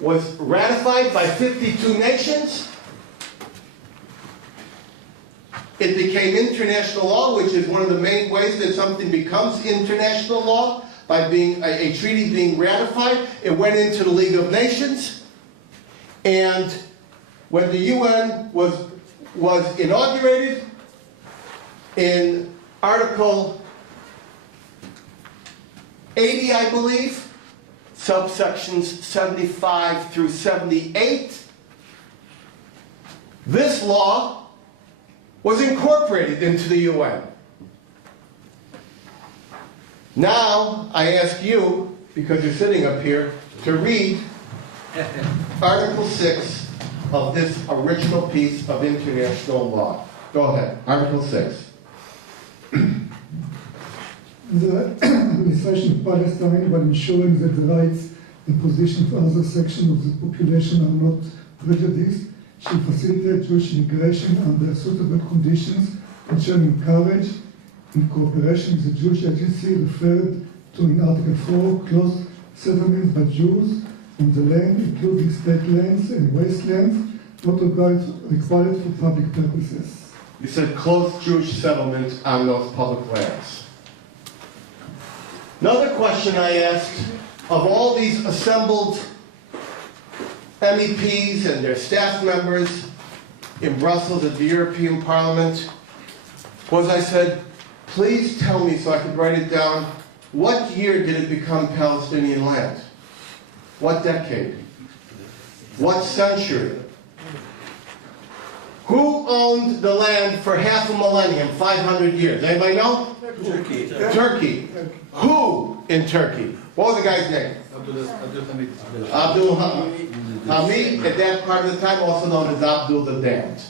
was ratified by 52 nations. It became international law, which is one of the main ways that something becomes international law, by being a treaty being ratified. It went into the League of Nations. And when the UN was inaugurated, in Article 80, I believe, subsections 75 through 78, this law was incorporated into the UN. Now, I ask you, because you're sitting up here, to read Article 6 of this original piece of international law. Go ahead. Article 6. The administration of Palestine, while ensuring that the rights and positions of other sections of the population are not prejudiced, shall facilitate Jewish immigration under suitable conditions and shall encourage, in cooperation with the Jewish agency referred to in Article 4, closed settlements by Jews on the land, including state lands and wastelands, not required for public purposes. You said closed Jewish settlements on those public lands. Another question I asked of all these assembled MEPs and their staff members in Brussels at the European Parliament was, I said, please tell me so I could write it down, what year did it become Palestinian land? What decade? What century? Who owned the land for half a millennium, 500 years? Anybody know? Turkey. Turkey. Who in Turkey? What was the guy's name? Abdul Hamid, at that part of the time, also known as Abdul the Damned.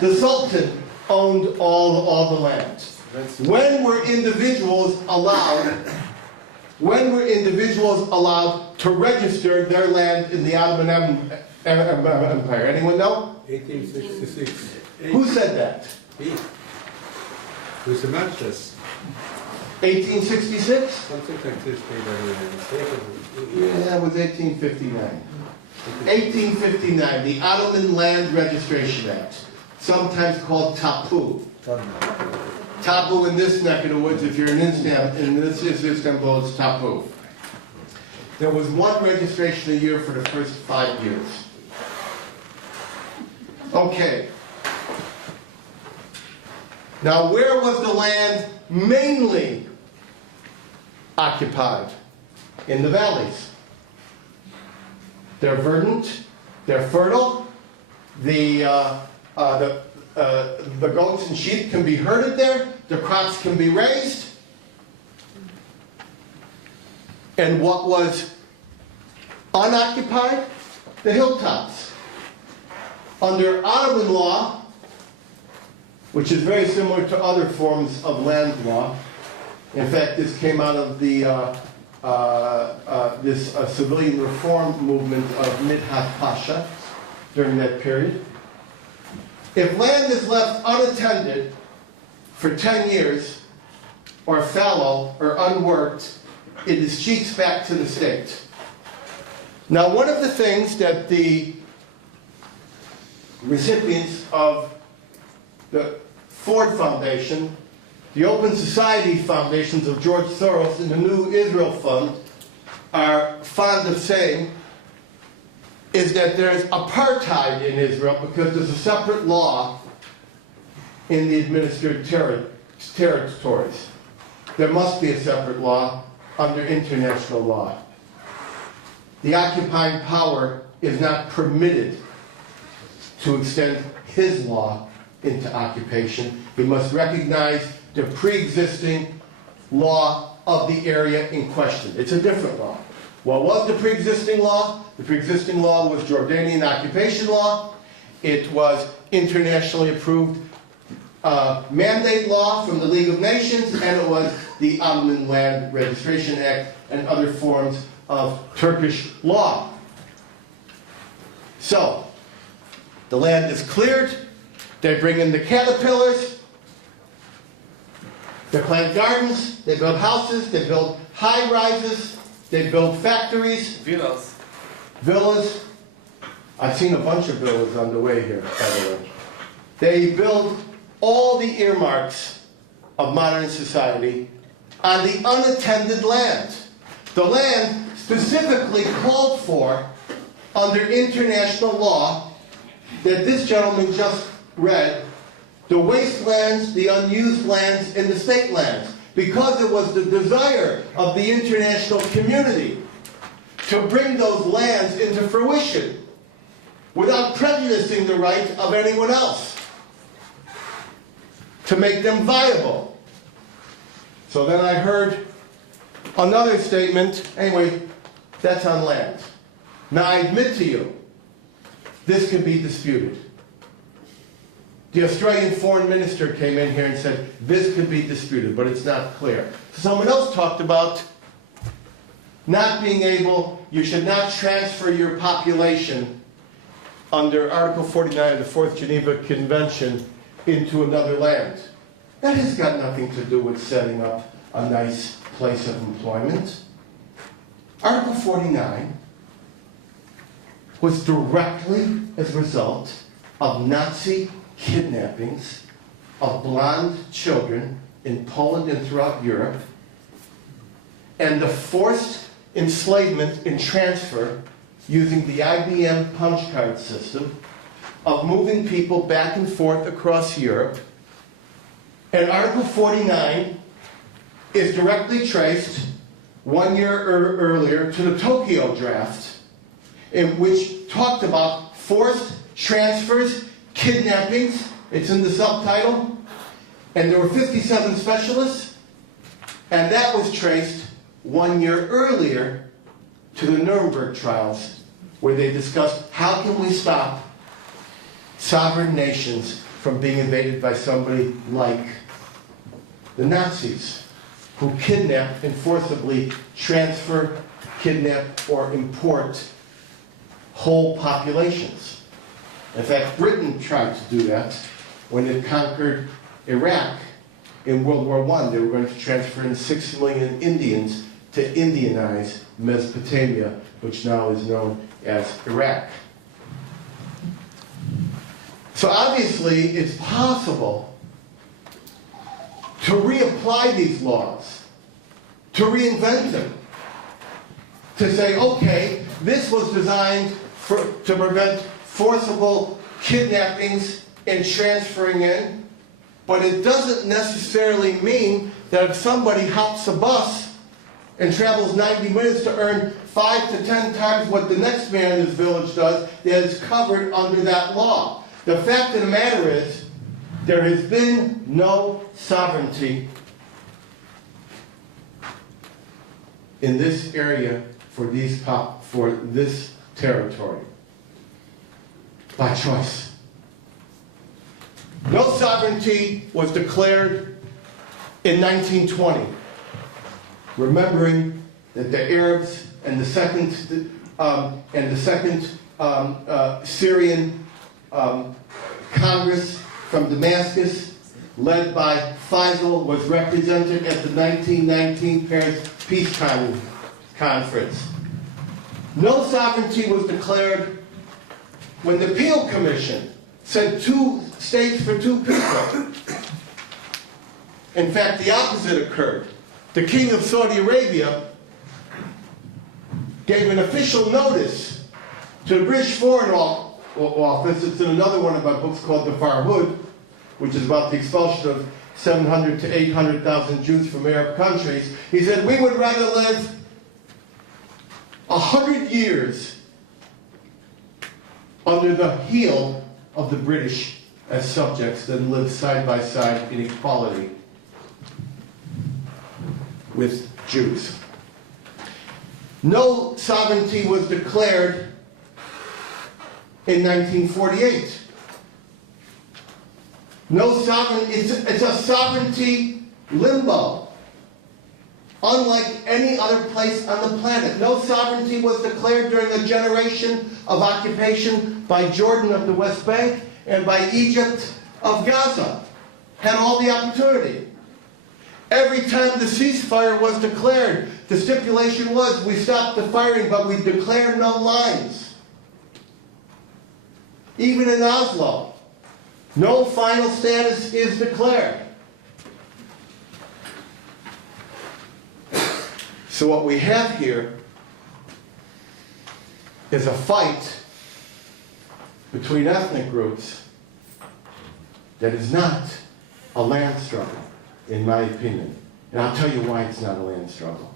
The Sultan owned all the land. When were individuals allowed to register their land in the Ottoman Empire? Anyone know? 1866. Who said that? With the Manchester. 1866? Something like this, Yeah, it was 1859. 1859, the Ottoman Land Registration Act, sometimes called Tapu. Tapu in this neck of the woods, if you're in Istanbul, it's Tapu. There was one registration a year for the first 5 years. Okay. Now, where was the land mainly occupied? In the valleys. They're verdant, they're fertile, the goats and sheep can be herded there, the crops can be raised. And what was unoccupied? The hilltops. Under Ottoman law, which is very similar to other forms of land law, in fact, this came out of the civilian reform movement of Midhat Pasha during that period. If land is left unattended for 10 years, or fallow, or unworked, it is cheats back to the state. Now, one of the things that the recipients of the Ford Foundation, the Open Society Foundations of George Soros, and the New Israel Fund are fond of saying is that there's apartheid in Israel because there's a separate law in the administered territories. There must be a separate law under international law. The occupying power is not permitted to extend his law into occupation. He must recognize the pre-existing law of the area in question. It's a different law. What was the pre-existing law? The pre-existing law was Jordanian occupation law. It was internationally approved mandate law from the League of Nations, and it was the Ottoman Land Registration Act and other forms of Turkish law. So, the land is cleared. They bring in the caterpillars. They plant gardens. They build houses. They build high-rises. They build factories. Villas. I've seen a bunch of villas on the way here, by the way. They build all the earmarks of modern society on the unattended land. The land specifically called for under international law that this gentleman just read, the wastelands, the unused lands, and the state lands, because it was the desire of the international community to bring those lands into fruition without prejudicing the right of anyone else, to make them viable. So then I heard another statement, anyway, that's on land. Now I admit to you, this can be disputed. The Australian foreign minister came in here and said, this could be disputed, but it's not clear. Someone else talked about not being able, you should not transfer your population under Article 49 of the Fourth Geneva Convention into another land. That has got nothing to do with setting up a nice place of employment. Article 49 was directly as a result of Nazi kidnappings of blonde children in Poland and throughout Europe, and the forced enslavement and transfer using the IBM punch card system of moving people back and forth across Europe. And Article 49 is directly traced 1 year earlier to the Tokyo draft in which talked about forced transfers, kidnappings. It's in the subtitle. And there were 57 specialists. And that was traced 1 year earlier to the Nuremberg trials, where they discussed how can we stop sovereign nations from being invaded by somebody like the Nazis, who kidnap and forcibly transfer, kidnap, or import whole populations. In fact, Britain tried to do that when it conquered Iraq in World War I. They were going to transfer in 6 million Indians to Indianize Mesopotamia, which now is known as Iraq. So obviously, it's possible to reapply these laws, to reinvent them, to say, okay, this was designed to prevent forcible kidnappings and transferring in, but it doesn't necessarily mean that if somebody hops a bus and travels 90 minutes to earn 5 to 10 times what the next man in his village does, that is covered under that law. The fact of the matter is, there has been no sovereignty in this area for this territory by choice. No sovereignty was declared in 1920, remembering that the Arabs and the second Syrian Congress from Damascus, led by Faisal, was represented at the 1919 Paris Peace Conference. No sovereignty was declared when the Peel Commission said 2 states for 2 people. In fact, the opposite occurred. The King of Saudi Arabia gave an official notice to the British Foreign Office. It's in another one of my books called The Farhud, which is about the expulsion of 700 to 800,000 Jews from Arab countries. He said, we would rather live 100 years under the heel of the British as subjects than live side by side in equality with Jews. No sovereignty was declared in 1948. No sovereignty, it's a sovereignty limbo, unlike any other place on the planet. No sovereignty was declared during the generation of occupation by Jordan of the West Bank and by Egypt of Gaza. Had all the opportunity. Every time the ceasefire was declared, the stipulation was we stopped the firing, but we declared no lines. Even in Oslo, no final status is declared. So what we have here is a fight between ethnic groups that is not a land struggle, in my opinion. And I'll tell you why it's not a land struggle.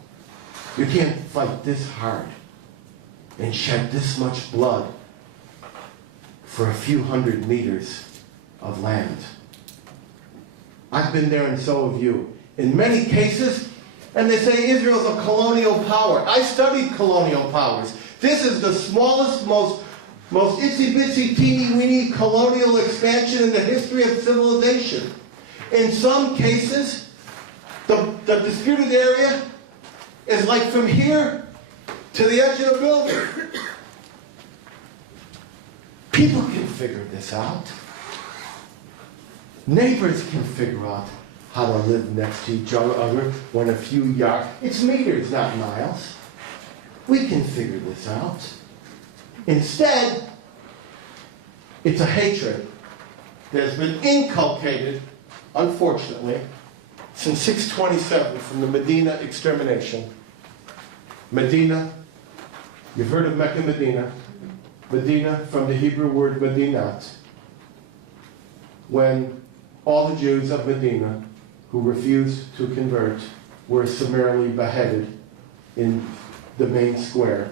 You can't fight this hard and shed this much blood for a few hundred meters of land. I've been there and so have you. In many cases, and they say Israel's a colonial power. I studied colonial powers. This is the smallest, most itsy-bitsy, teeny-weeny colonial expansion in the history of civilization. In some cases, the disputed area is like from here to the edge of the building. People can figure this out. Neighbors can figure out how to live next to each other when a few yards. It's meters, not miles. We can figure this out. Instead, it's a hatred that has been inculcated, unfortunately, since 627 from the Medina extermination. Medina, you've heard of Mecca, Medina. Medina, from the Hebrew word Medinat, when all the Jews of Medina who refused to convert were summarily beheaded in the main square.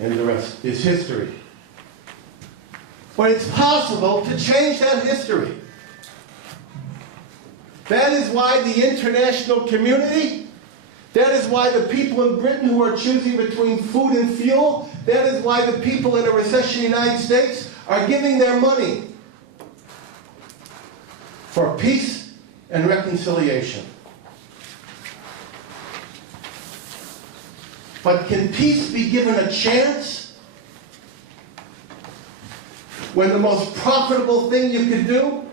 and the rest is history. But it's possible to change that history. That is why the international community, that is why the people in Britain who are choosing between food and fuel, that is why the people in a recession in the United States are giving their money for peace and reconciliation. But can peace be given a chance when the most profitable thing you can do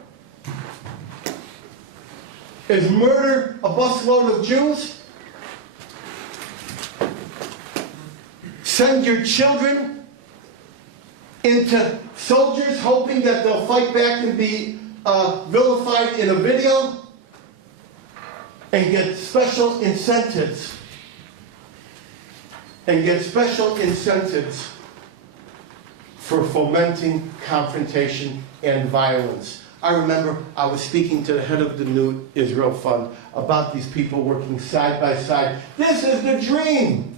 is murder a busload of Jews? Send your children into soldiers hoping that they'll fight back and be vilified in a video and get special incentives for fomenting confrontation and violence. I remember I was speaking to the head of the New Israel Fund about these people working side by side. This is the dream.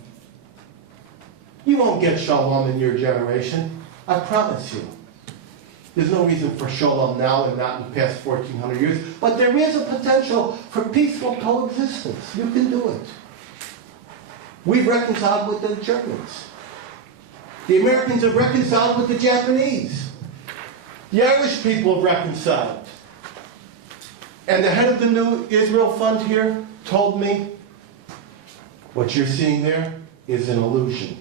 You won't get shalom in your generation. I promise you. There's no reason for shalom now and not in the past 1,400 years. But there is a potential for peaceful coexistence. You can do it. We've reconciled with the Germans. The Americans have reconciled with the Japanese. The Irish people have reconciled. And the head of the New Israel Fund here told me, what you're seeing there is an illusion.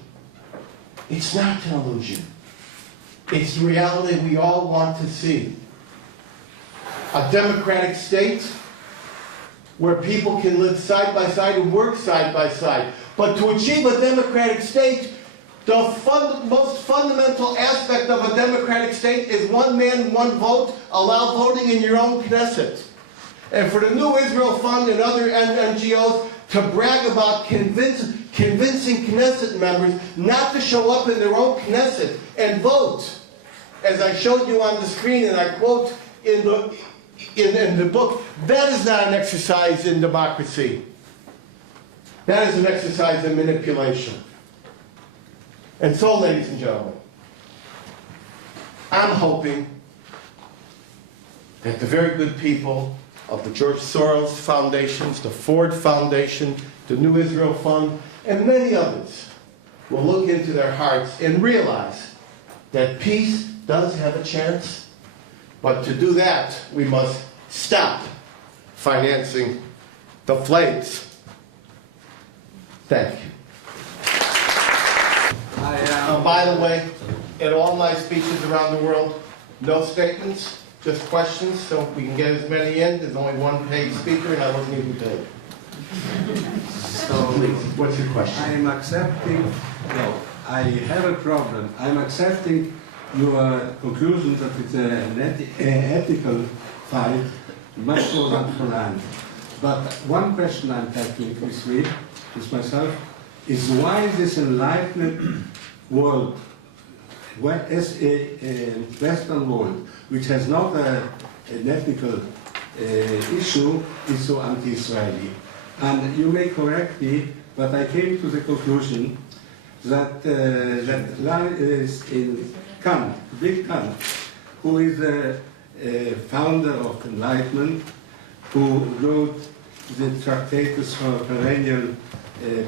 It's not an illusion. It's the reality we all want to see. A democratic state where people can live side by side and work side by side. But to achieve a democratic state, the most fundamental aspect of a democratic state is one man, one vote, allow voting in your own Knesset. And for the New Israel Fund and other NGOs to brag about convincing Knesset members not to show up in their own Knesset and vote, as I showed you on the screen and I quote in the book, that is not an exercise in democracy. That is an exercise in manipulation. And so, ladies and gentlemen, I'm hoping that the very good people of the George Soros Foundations, the Ford Foundation, the New Israel Fund, and many others will look into their hearts and realize that peace does have a chance, but to do that, we must stop financing the flames. Thank you. By the way, in all my speeches around the world, no statements, just questions, so we can get as many in. There's only one paid speaker, and I wasn't even paid. So, what's your question? I am accepting, no, I have a problem. I'm accepting your conclusion that it's an ethical fight, much more than for land. But one question I'm having with myself, is why this enlightened world, as a Western world, which has not an ethical issue, is so anti-Israeli. And you may correct me, but I came to the conclusion that is in Kant, big Kant, who is the founder of Enlightenment, who wrote the Tractatus for Perennial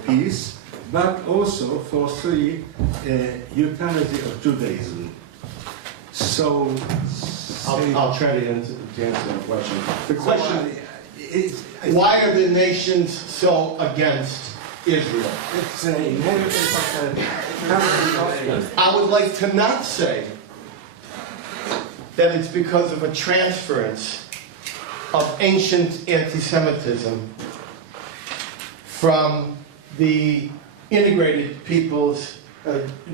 Peace, but also foresee euthanasia of Judaism. So, I'll try to answer that question. The question is, why are the nations so against Israel? It's an inheritance of the I would like to not say that it's because of a transference of ancient anti-Semitism from the integrated peoples,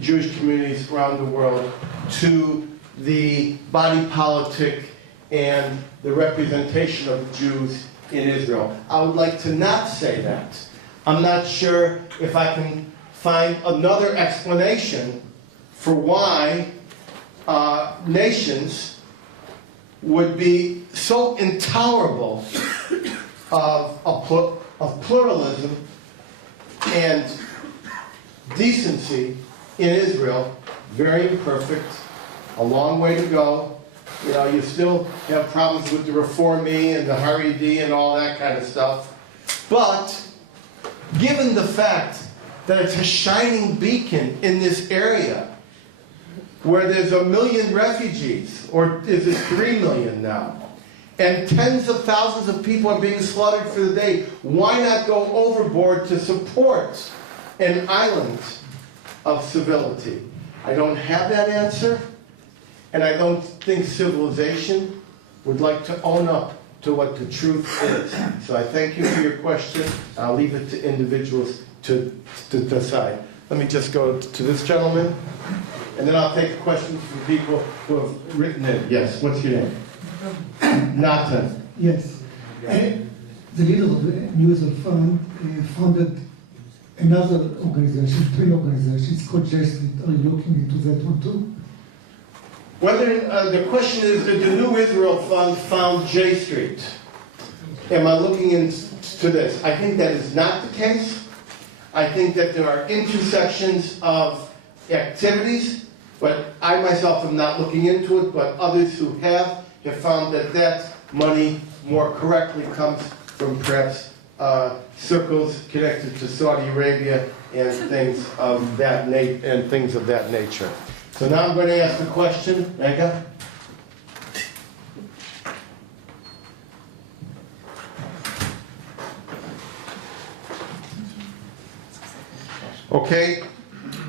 Jewish communities around the world, to the body politic and the representation of Jews in Israel. I would like to not say that. I'm not sure if I can find another explanation for why nations would be so intolerable of pluralism and decency in Israel, very imperfect, a long way to go. You know, you still have problems with the Reformi and the Haredi and all that kind of stuff. But given the fact that it's a shining beacon in this area, where there's 1 million refugees, or is it 3 million now, and tens of thousands of people are being slaughtered for the day, why not go overboard to support an island of civility? I don't have that answer, and I don't think civilization would like to own up to what the truth is. So I thank you for your question. I'll leave it to individuals to decide. Let me just go to this gentleman, and then I'll take questions from people who have written in. Yes, what's your name? Nathan. Yes. The leader of the New Israel Fund founded another organization, twin organizations called J Street. Are you looking into that one too? Whether the question is, did the New Israel Fund found J Street? Am I looking into this? I think that is not the case. I think that there are intersections of activities, but I myself am not looking into it, but others who have found that that money more correctly comes from perhaps circles connected to Saudi Arabia and things of that nature. So now I'm going to ask a question. Mega? Okay,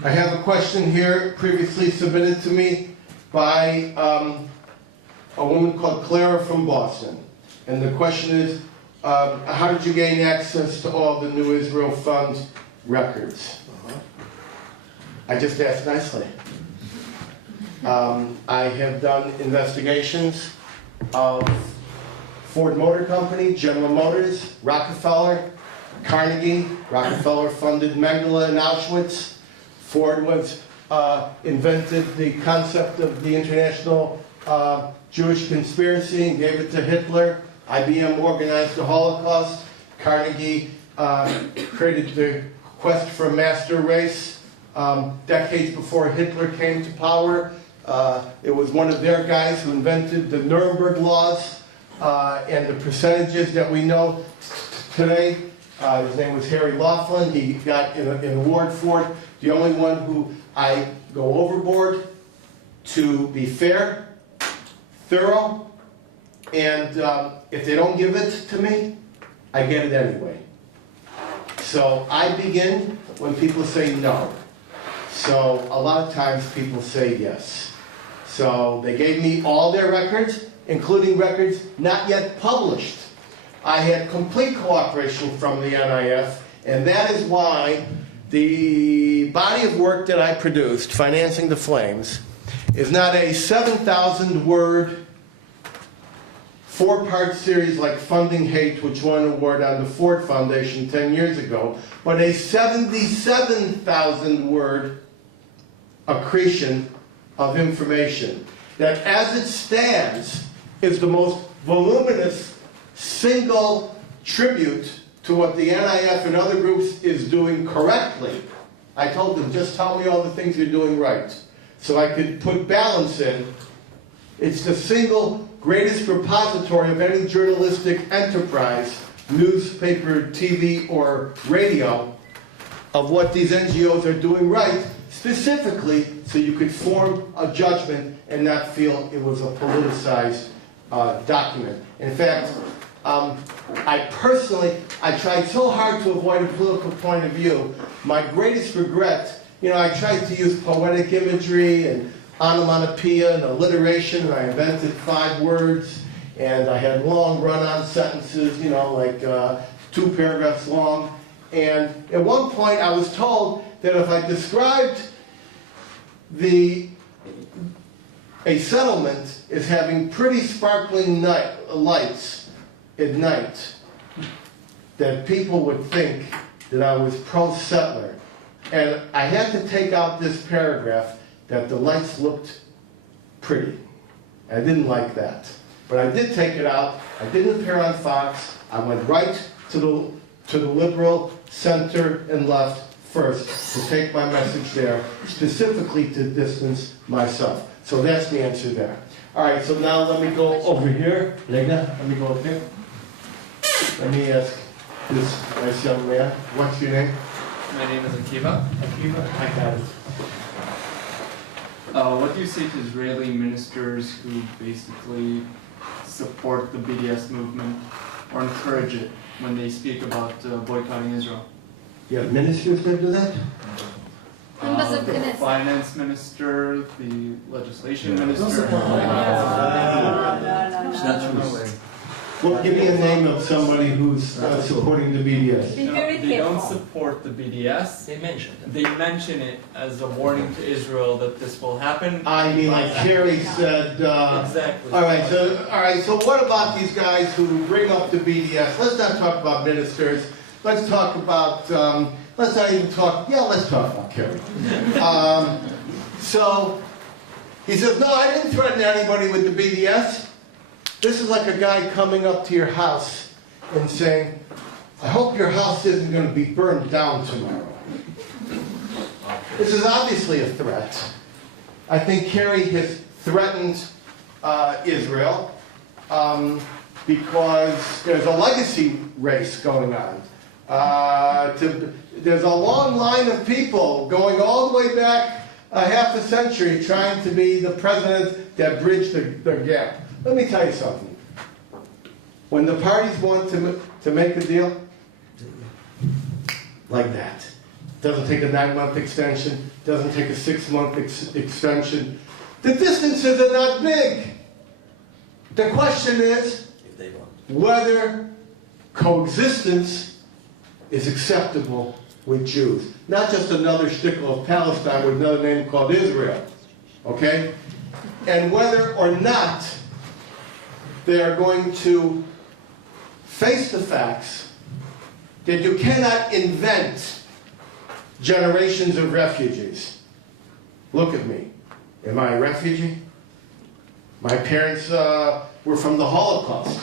I have a question here previously submitted to me by a woman called Clara from Boston. And the question is, how did you gain access to all the New Israel Fund records? I just asked nicely. I have done investigations of Ford Motor Company, General Motors, Rockefeller, Carnegie. Rockefeller funded Mengele and Auschwitz. Ford invented the concept of the international Jewish conspiracy and gave it to Hitler. IBM organized the Holocaust. Carnegie created the quest for a master race decades before Hitler came to power. It was one of their guys who invented the Nuremberg laws and the percentages that we know today. His name was Harry Laughlin. He got an award for it. The only one who I go overboard to be fair, thorough, and if they don't give it to me, I get it anyway. So I begin when people say no. So a lot of times people say yes. So they gave me all their records, including records not yet published. I had complete cooperation from the NIF, and that is why the body of work that I produced, Financing the Flames, is not a 7,000-word, 4-part series like Funding Hate, which won an award on the Ford Foundation 10 years ago, but a 77,000-word accretion of information that, as it stands, is the most voluminous single tribute to what the NIF and other groups is doing correctly. I told them, just tell me all the things you're doing right, so I could put balance in. It's the single greatest repository of any journalistic enterprise, newspaper, TV, or radio, of what these NGOs are doing right, specifically so you could form a judgment and not feel it was a politicized document. In fact, I tried so hard to avoid a political point of view. My greatest regret, I tried to use poetic imagery and onomatopoeia and alliteration, and I invented 5 words, and I had long run-on sentences, like 2 paragraphs long. And at one point I was told that if I described a settlement as having pretty sparkling lights at night, that people would think that I was pro-settler. And I had to take out this paragraph that the lights looked pretty. I didn't like that. But I did take it out. I didn't appear on Fox. I went right to the liberal, center, and left first to take my message there, specifically to distance myself. So that's the answer there. All right, so now let me go over here. Lena, let me go over here. Let me ask this nice young man, what's your name? My name is Akiva. Akiva, I got it. What do you say to Israeli ministers who basically support the BDS movement or encourage it when they speak about boycotting Israel? You have ministers that do that? The finance minister, the legislation minister. It's not true. Well, give me a name of somebody who's supporting the BDS. No, they don't support the BDS. They mentioned it. They mention it as a warning to Israel that this will happen. I mean, like Kerry said. Exactly. All right. So what about these guys who bring up the BDS? Let's not talk about ministers. Let's talk about. Let's not even talk. Yeah, let's talk about Kerry. So he says, no, I didn't threaten anybody with the BDS. This is like a guy coming up to your house and saying, I hope your house isn't going to be burned down tomorrow. This is obviously a threat. I think Kerry has threatened Israel because there's a legacy race going on. There's a long line of people going all the way back a half a century trying to be the president that bridged the gap. Let me tell you something. When the parties want to make a deal, like that, doesn't take a 9-month extension, doesn't take a 6-month extension. The distances are not big. The question is whether coexistence is acceptable with Jews. Not just another shtickle of Palestine with another name called Israel. Okay? And whether or not they are going to face the facts that you cannot invent generations of refugees. Look at me. Am I a refugee? My parents were from the Holocaust.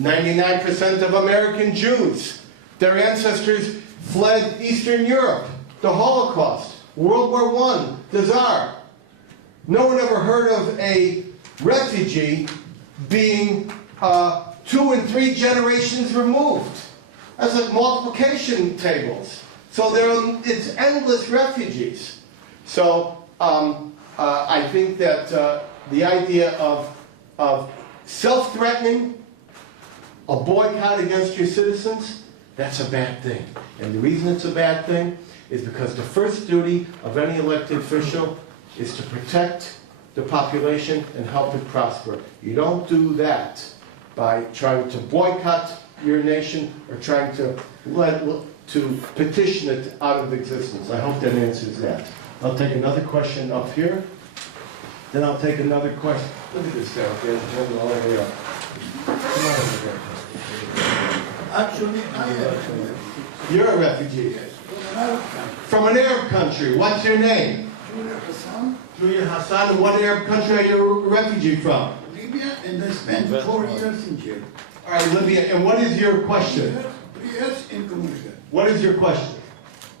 99% of American Jews, their ancestors fled Eastern Europe, the Holocaust, World War I, the Tsar. No one ever heard of a refugee being 2 and 3 generations removed. That's like multiplication tables. So it's endless refugees. So I think that the idea of self-threatening, a boycott against your citizens, that's a bad thing. And the reason it's a bad thing is because the first duty of any elected official is to protect the population and help it prosper. You don't do that by trying to boycott your nation or trying to petition it out of existence. I hope that answers that. I'll take another question up here. Then I'll take another question. Look at this guy up there. Turn all the way up. Come on over here. Actually, I am. You're a refugee. From an Arab country. What's your name? Julia Hassan. Julia Hassan. And what Arab country are you a refugee from? Libya, and I spent 4 years in jail. All right, Libya. And what is your question? 3 years in community. What is your question?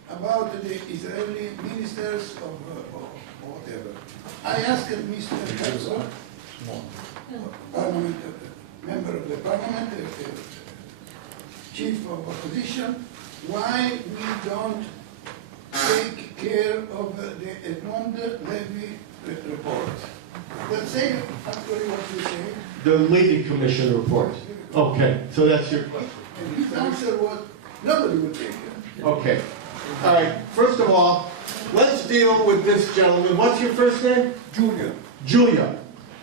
About the Israeli ministers of whatever. I asked Mr. Herzog, parliament, member of the parliament, chief of opposition, why we don't take care of the Edmond Levy report. Let's say actually what you say. The Levy Commission report. Okay, so that's your question. And his answer was, nobody would take it. Okay. All right, first of all, let's deal with this gentleman. What's your first name? Julia. Julia.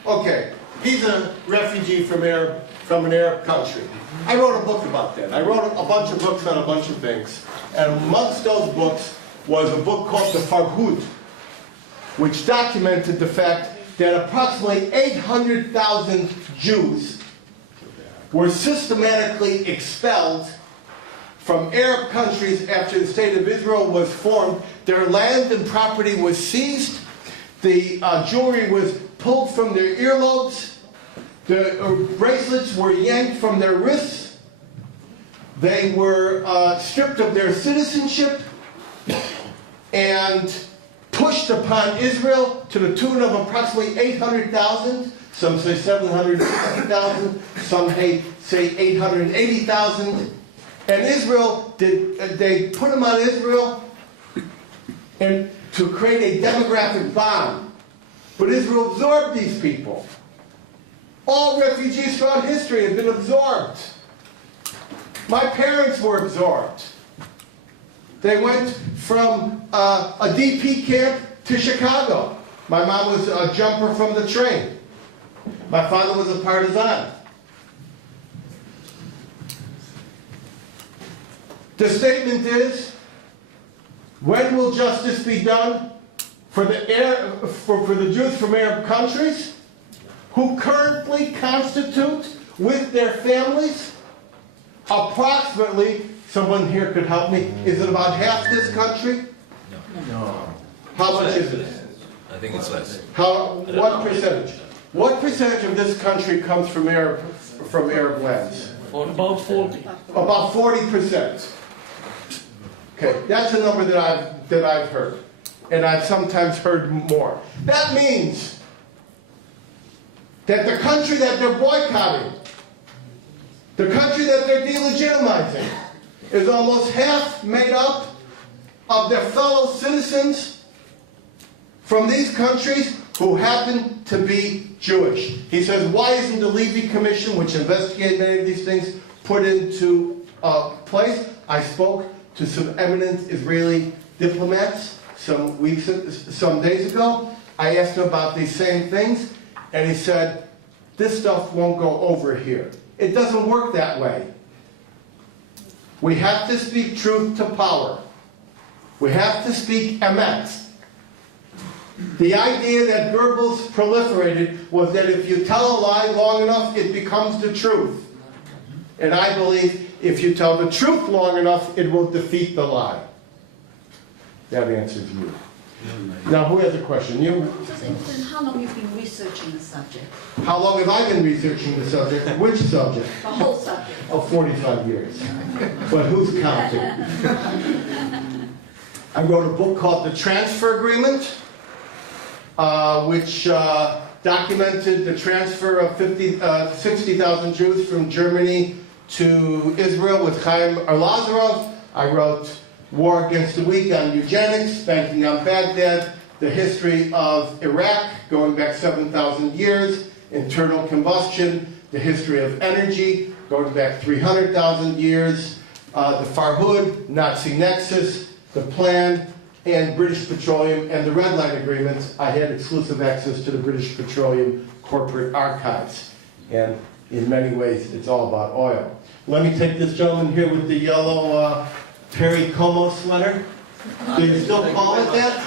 Okay, he's a refugee from an Arab country. I wrote a book about that. I wrote a bunch of books on a bunch of things. And amongst those books was a book called The Farhud, which documented the fact that approximately 800,000 Jews were systematically expelled from Arab countries after the State of Israel was formed. Their land and property was seized. The jewelry was pulled from their earlobes. The bracelets were yanked from their wrists. They were stripped of their citizenship. and pushed upon Israel to the tune of approximately 800,000. Some say 750,000. Some say 880,000. And Israel, they put them on Israel and to create a demographic bomb. But Israel absorbed these people. All refugees throughout history have been absorbed. My parents were absorbed. They went from a DP camp to Chicago. My mom was a jumper from the train. My father was a partisan. The statement is, when will justice be done for the Jews from Arab countries who currently constitute, with their families, approximately, someone here could help me, is it about half this country? No. How much is it? I think it's less. What percentage? What percentage of this country comes from Arab lands? About 40. About 40%. Okay, that's a number that I've heard, and I've sometimes heard more. That means that the country that they're boycotting, the country that they're delegitimizing, is almost half made up of their fellow citizens from these countries who happen to be Jewish. He says, why isn't the Levy Commission, which investigated many of these things, put into place? I spoke to some eminent Israeli diplomats some days ago. I asked him about these same things, and he said, this stuff won't go over here. It doesn't work that way. We have to speak truth to power. We have to speak emet. The idea that Goebbels proliferated was that if you tell a lie long enough, it becomes the truth. And I believe if you tell the truth long enough, it will defeat the lie. That answers you. Now, who has a question? You? Just explain how long you've been researching the subject. How long have I been researching the subject? Which subject? The whole subject. Oh, 45 years. But who's counting? I wrote a book called The Transfer Agreement, which documented the transfer of 60,000 Jews from Germany to Israel with Chaim Arlazarov. I wrote War Against the Weak on Eugenics, Banking on Baghdad, the history of Iraq, going back 7,000 years, internal combustion, the history of energy, going back 300,000 years, the Farhud, Nazi Nexus, the Plan, and British Petroleum, and the Red Line Agreements. I had exclusive access to the British Petroleum corporate archives. And in many ways, it's all about oil. Let me take this gentleman here with the yellow Perry Como sweater. Do you still call it that?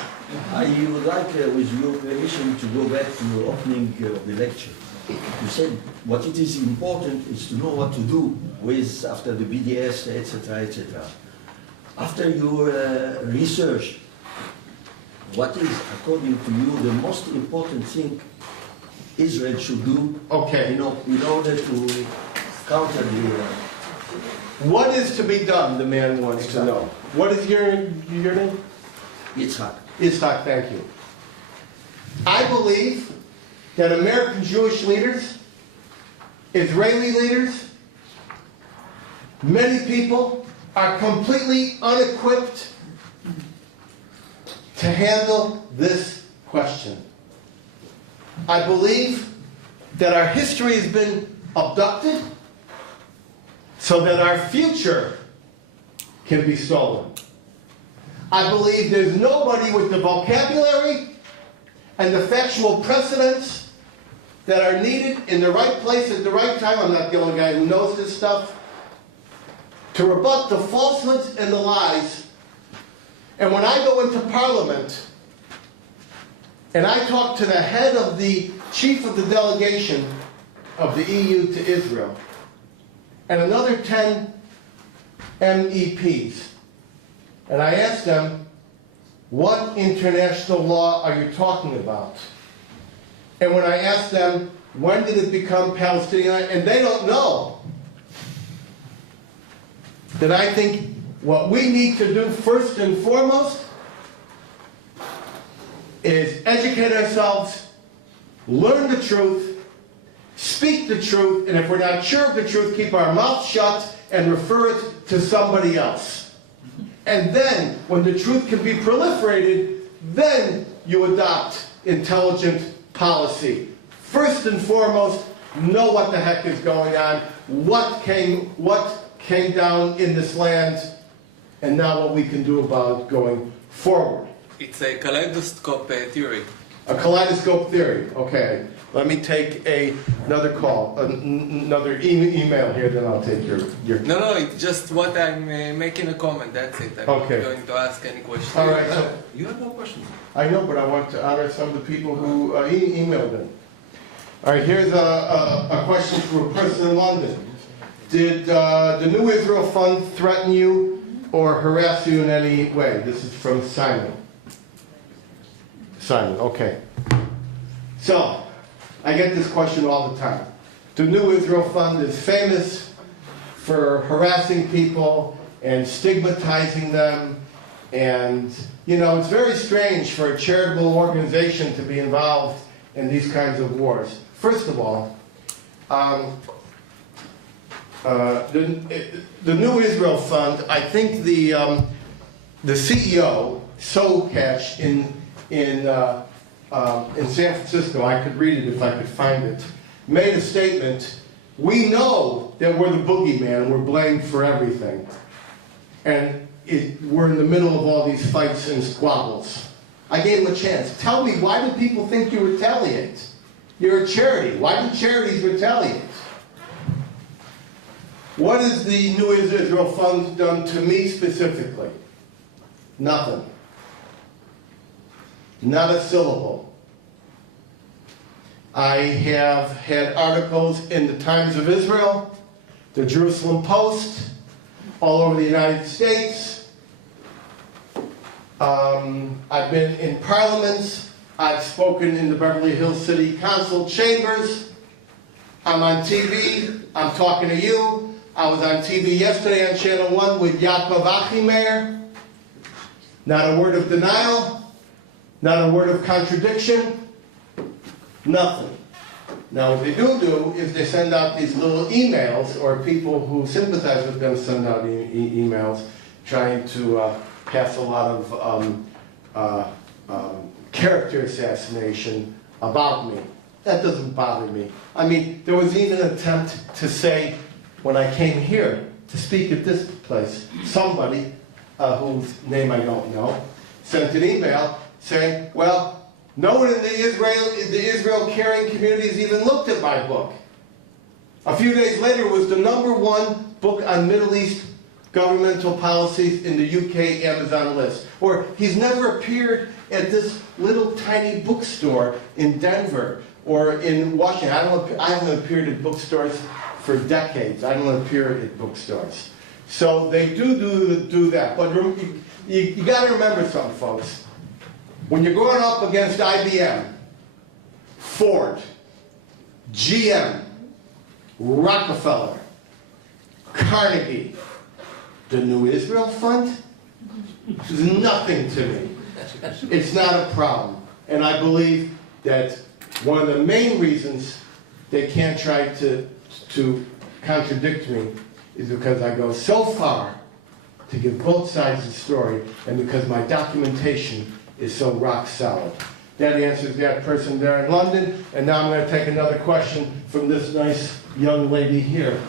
I would like, with your permission, to go back to the opening of the lecture. You said what it is important is to know what to do with after the BDS, etc., etc. After your research, what is, according to you, the most important thing Israel should do? Okay. In order to counter the. What is to be done? The man wants to know. What is your name? Yitzhak. Yitzhak, thank you. I believe that American Jewish leaders, Israeli leaders, many people are completely unequipped to handle this question. I believe that our history has been abducted so that our future can be stolen. I believe there's nobody with the vocabulary and the factual precedents that are needed in the right place at the right time. I'm not the only guy who knows this stuff. To rebut the falsehoods and the lies. And when I go into Parliament and I talk to the head of the chief of the delegation of the EU to Israel and another 10 MEPs, and I ask them, what international law are you talking about? And when I ask them, when did it become Palestinian, and they don't know, then I think what we need to do first and foremost is educate ourselves, learn the truth, speak the truth, and if we're not sure of the truth, keep our mouth shut and refer it to somebody else. And then, when the truth can be proliferated, then you adopt intelligent policy. First and foremost, know what the heck is going on, what came down in this land, and now what we can do about going forward. It's a kaleidoscope theory. A kaleidoscope theory, okay. Let me take another call, another email here, then I'll take your... No, it's just what I'm making a comment, that's it. I'm Okay. not going to ask any questions. All right, so You have no questions. I know, but I want to honor some of the people who emailed in. All right, here's a question from a person in London. Did the New Israel Fund threaten you or harass you in any way? This is from Simon. Simon, okay. So, I get this question all the time. The New Israel Fund is famous for harassing people and stigmatizing them. And, you know, it's very strange for a charitable organization to be involved in these kinds of wars. First of all, the New Israel Fund, I think the CEO, Sokash, in San Francisco, I could read it if I could find it, made a statement, we know that we're the boogeyman, we're blamed for everything. And we're in the middle of all these fights and squabbles. I gave him a chance. Tell me, why do people think you retaliate? You're a charity. Why do charities retaliate? What has the New Israel Fund done to me specifically? Nothing. Not a syllable. I have had articles in the Times of Israel, the Jerusalem Post, all over the United States. I've been in parliaments. I've spoken in the Beverly Hills City Council chambers. I'm on TV. I'm talking to you. I was on TV yesterday on Channel 1 with Yaakov Achimeir. Not a word of denial. Not a word of contradiction. Nothing. Now what they do is they send out these little emails, or people who sympathize with them send out emails trying to pass a lot of character assassination about me. That doesn't bother me. I mean, there was even an attempt to say, when I came here to speak at this place, somebody, whose name I don't know, sent an email saying, well, no one in the Israel caring communities even looked at my book. A few days later, it was the #1 book on Middle East governmental policies in the UK Amazon list. Or he's never appeared at this little tiny bookstore in Denver or in Washington. I haven't appeared at bookstores for decades. I don't appear at bookstores. So they do that. But you got to remember something, folks. When you're going up against IBM, Ford, GM, Rockefeller, Carnegie, the New Israel Fund is nothing to me. It's not a problem. And I believe that one of the main reasons they can't try to contradict me is because I go so far to give both sides the story, and because my documentation is so rock solid. That answers that person there in London, and now I'm going to take another question from this nice young lady here.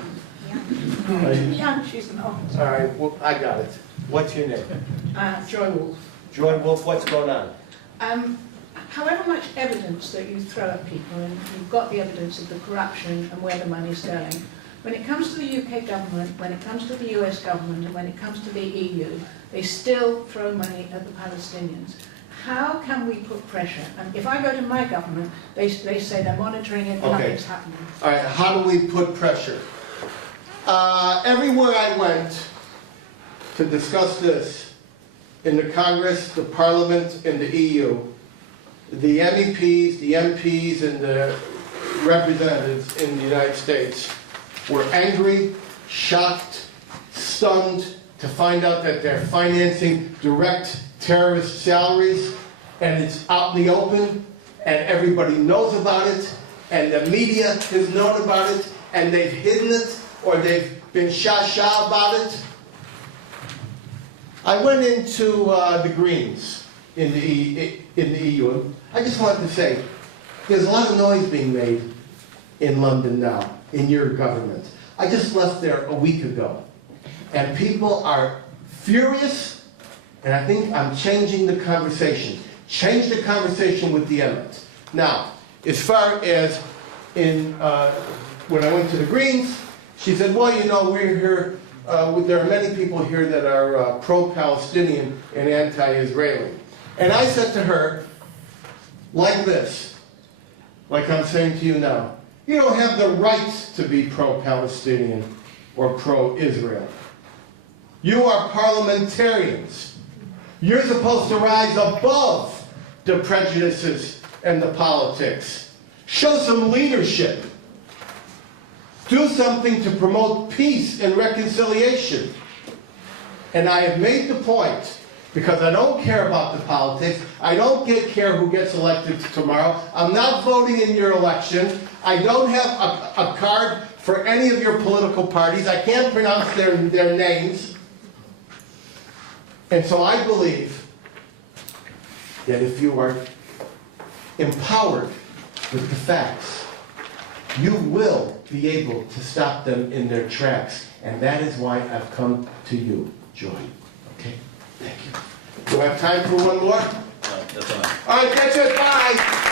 Yeah, she's not. All right, well, I got it. What's your name? Joy Wolf. Joy Wolf, what's going on? However much evidence that you throw at people, and you've got the evidence of the corruption and where the money's going, when it comes to the UK government, when it comes to the US government, and when it comes to the EU, they still throw money at the Palestinians. How can we put pressure? And if I go to my government, they say they're monitoring it, and nothing's happening. All right, how do we put pressure? Everywhere I went to discuss this, in the Congress, the Parliament, and the EU, the MEPs, the MPs, and the representatives in the United States were angry, shocked, stunned to find out that they're financing direct terrorist salaries and it's out in the open, and everybody knows about it, and the media has known about it, and they've hidden it, or they've been sha-sha about it. I went into the Greens in the EU. I just wanted to say, there's a lot of noise being made in London now, in your government. I just left there a week ago, and people are furious, and I think I'm changing the conversation. Change the conversation with the Emmett. Now, as far as when I went to the Greens, she said, well, you know, we're here, there are many people here that are pro-Palestinian and anti-Israeli. And I said to her, like this, like I'm saying to you now, you don't have the right to be pro-Palestinian or pro-Israel. You are parliamentarians. You're supposed to rise above the prejudices and the politics. Show some leadership. Do something to promote peace and reconciliation. And I have made the point, because I don't care about the politics, I don't care who gets elected tomorrow, I'm not voting in your election, I don't have a card for any of your political parties, I can't pronounce their names. And so I believe that if you are empowered with the facts, you will be able to stop them in their tracks. And that is why I've come to you, Joy. Okay? Thank you. Do I have time for one more? That's all. All right, that's it. Bye.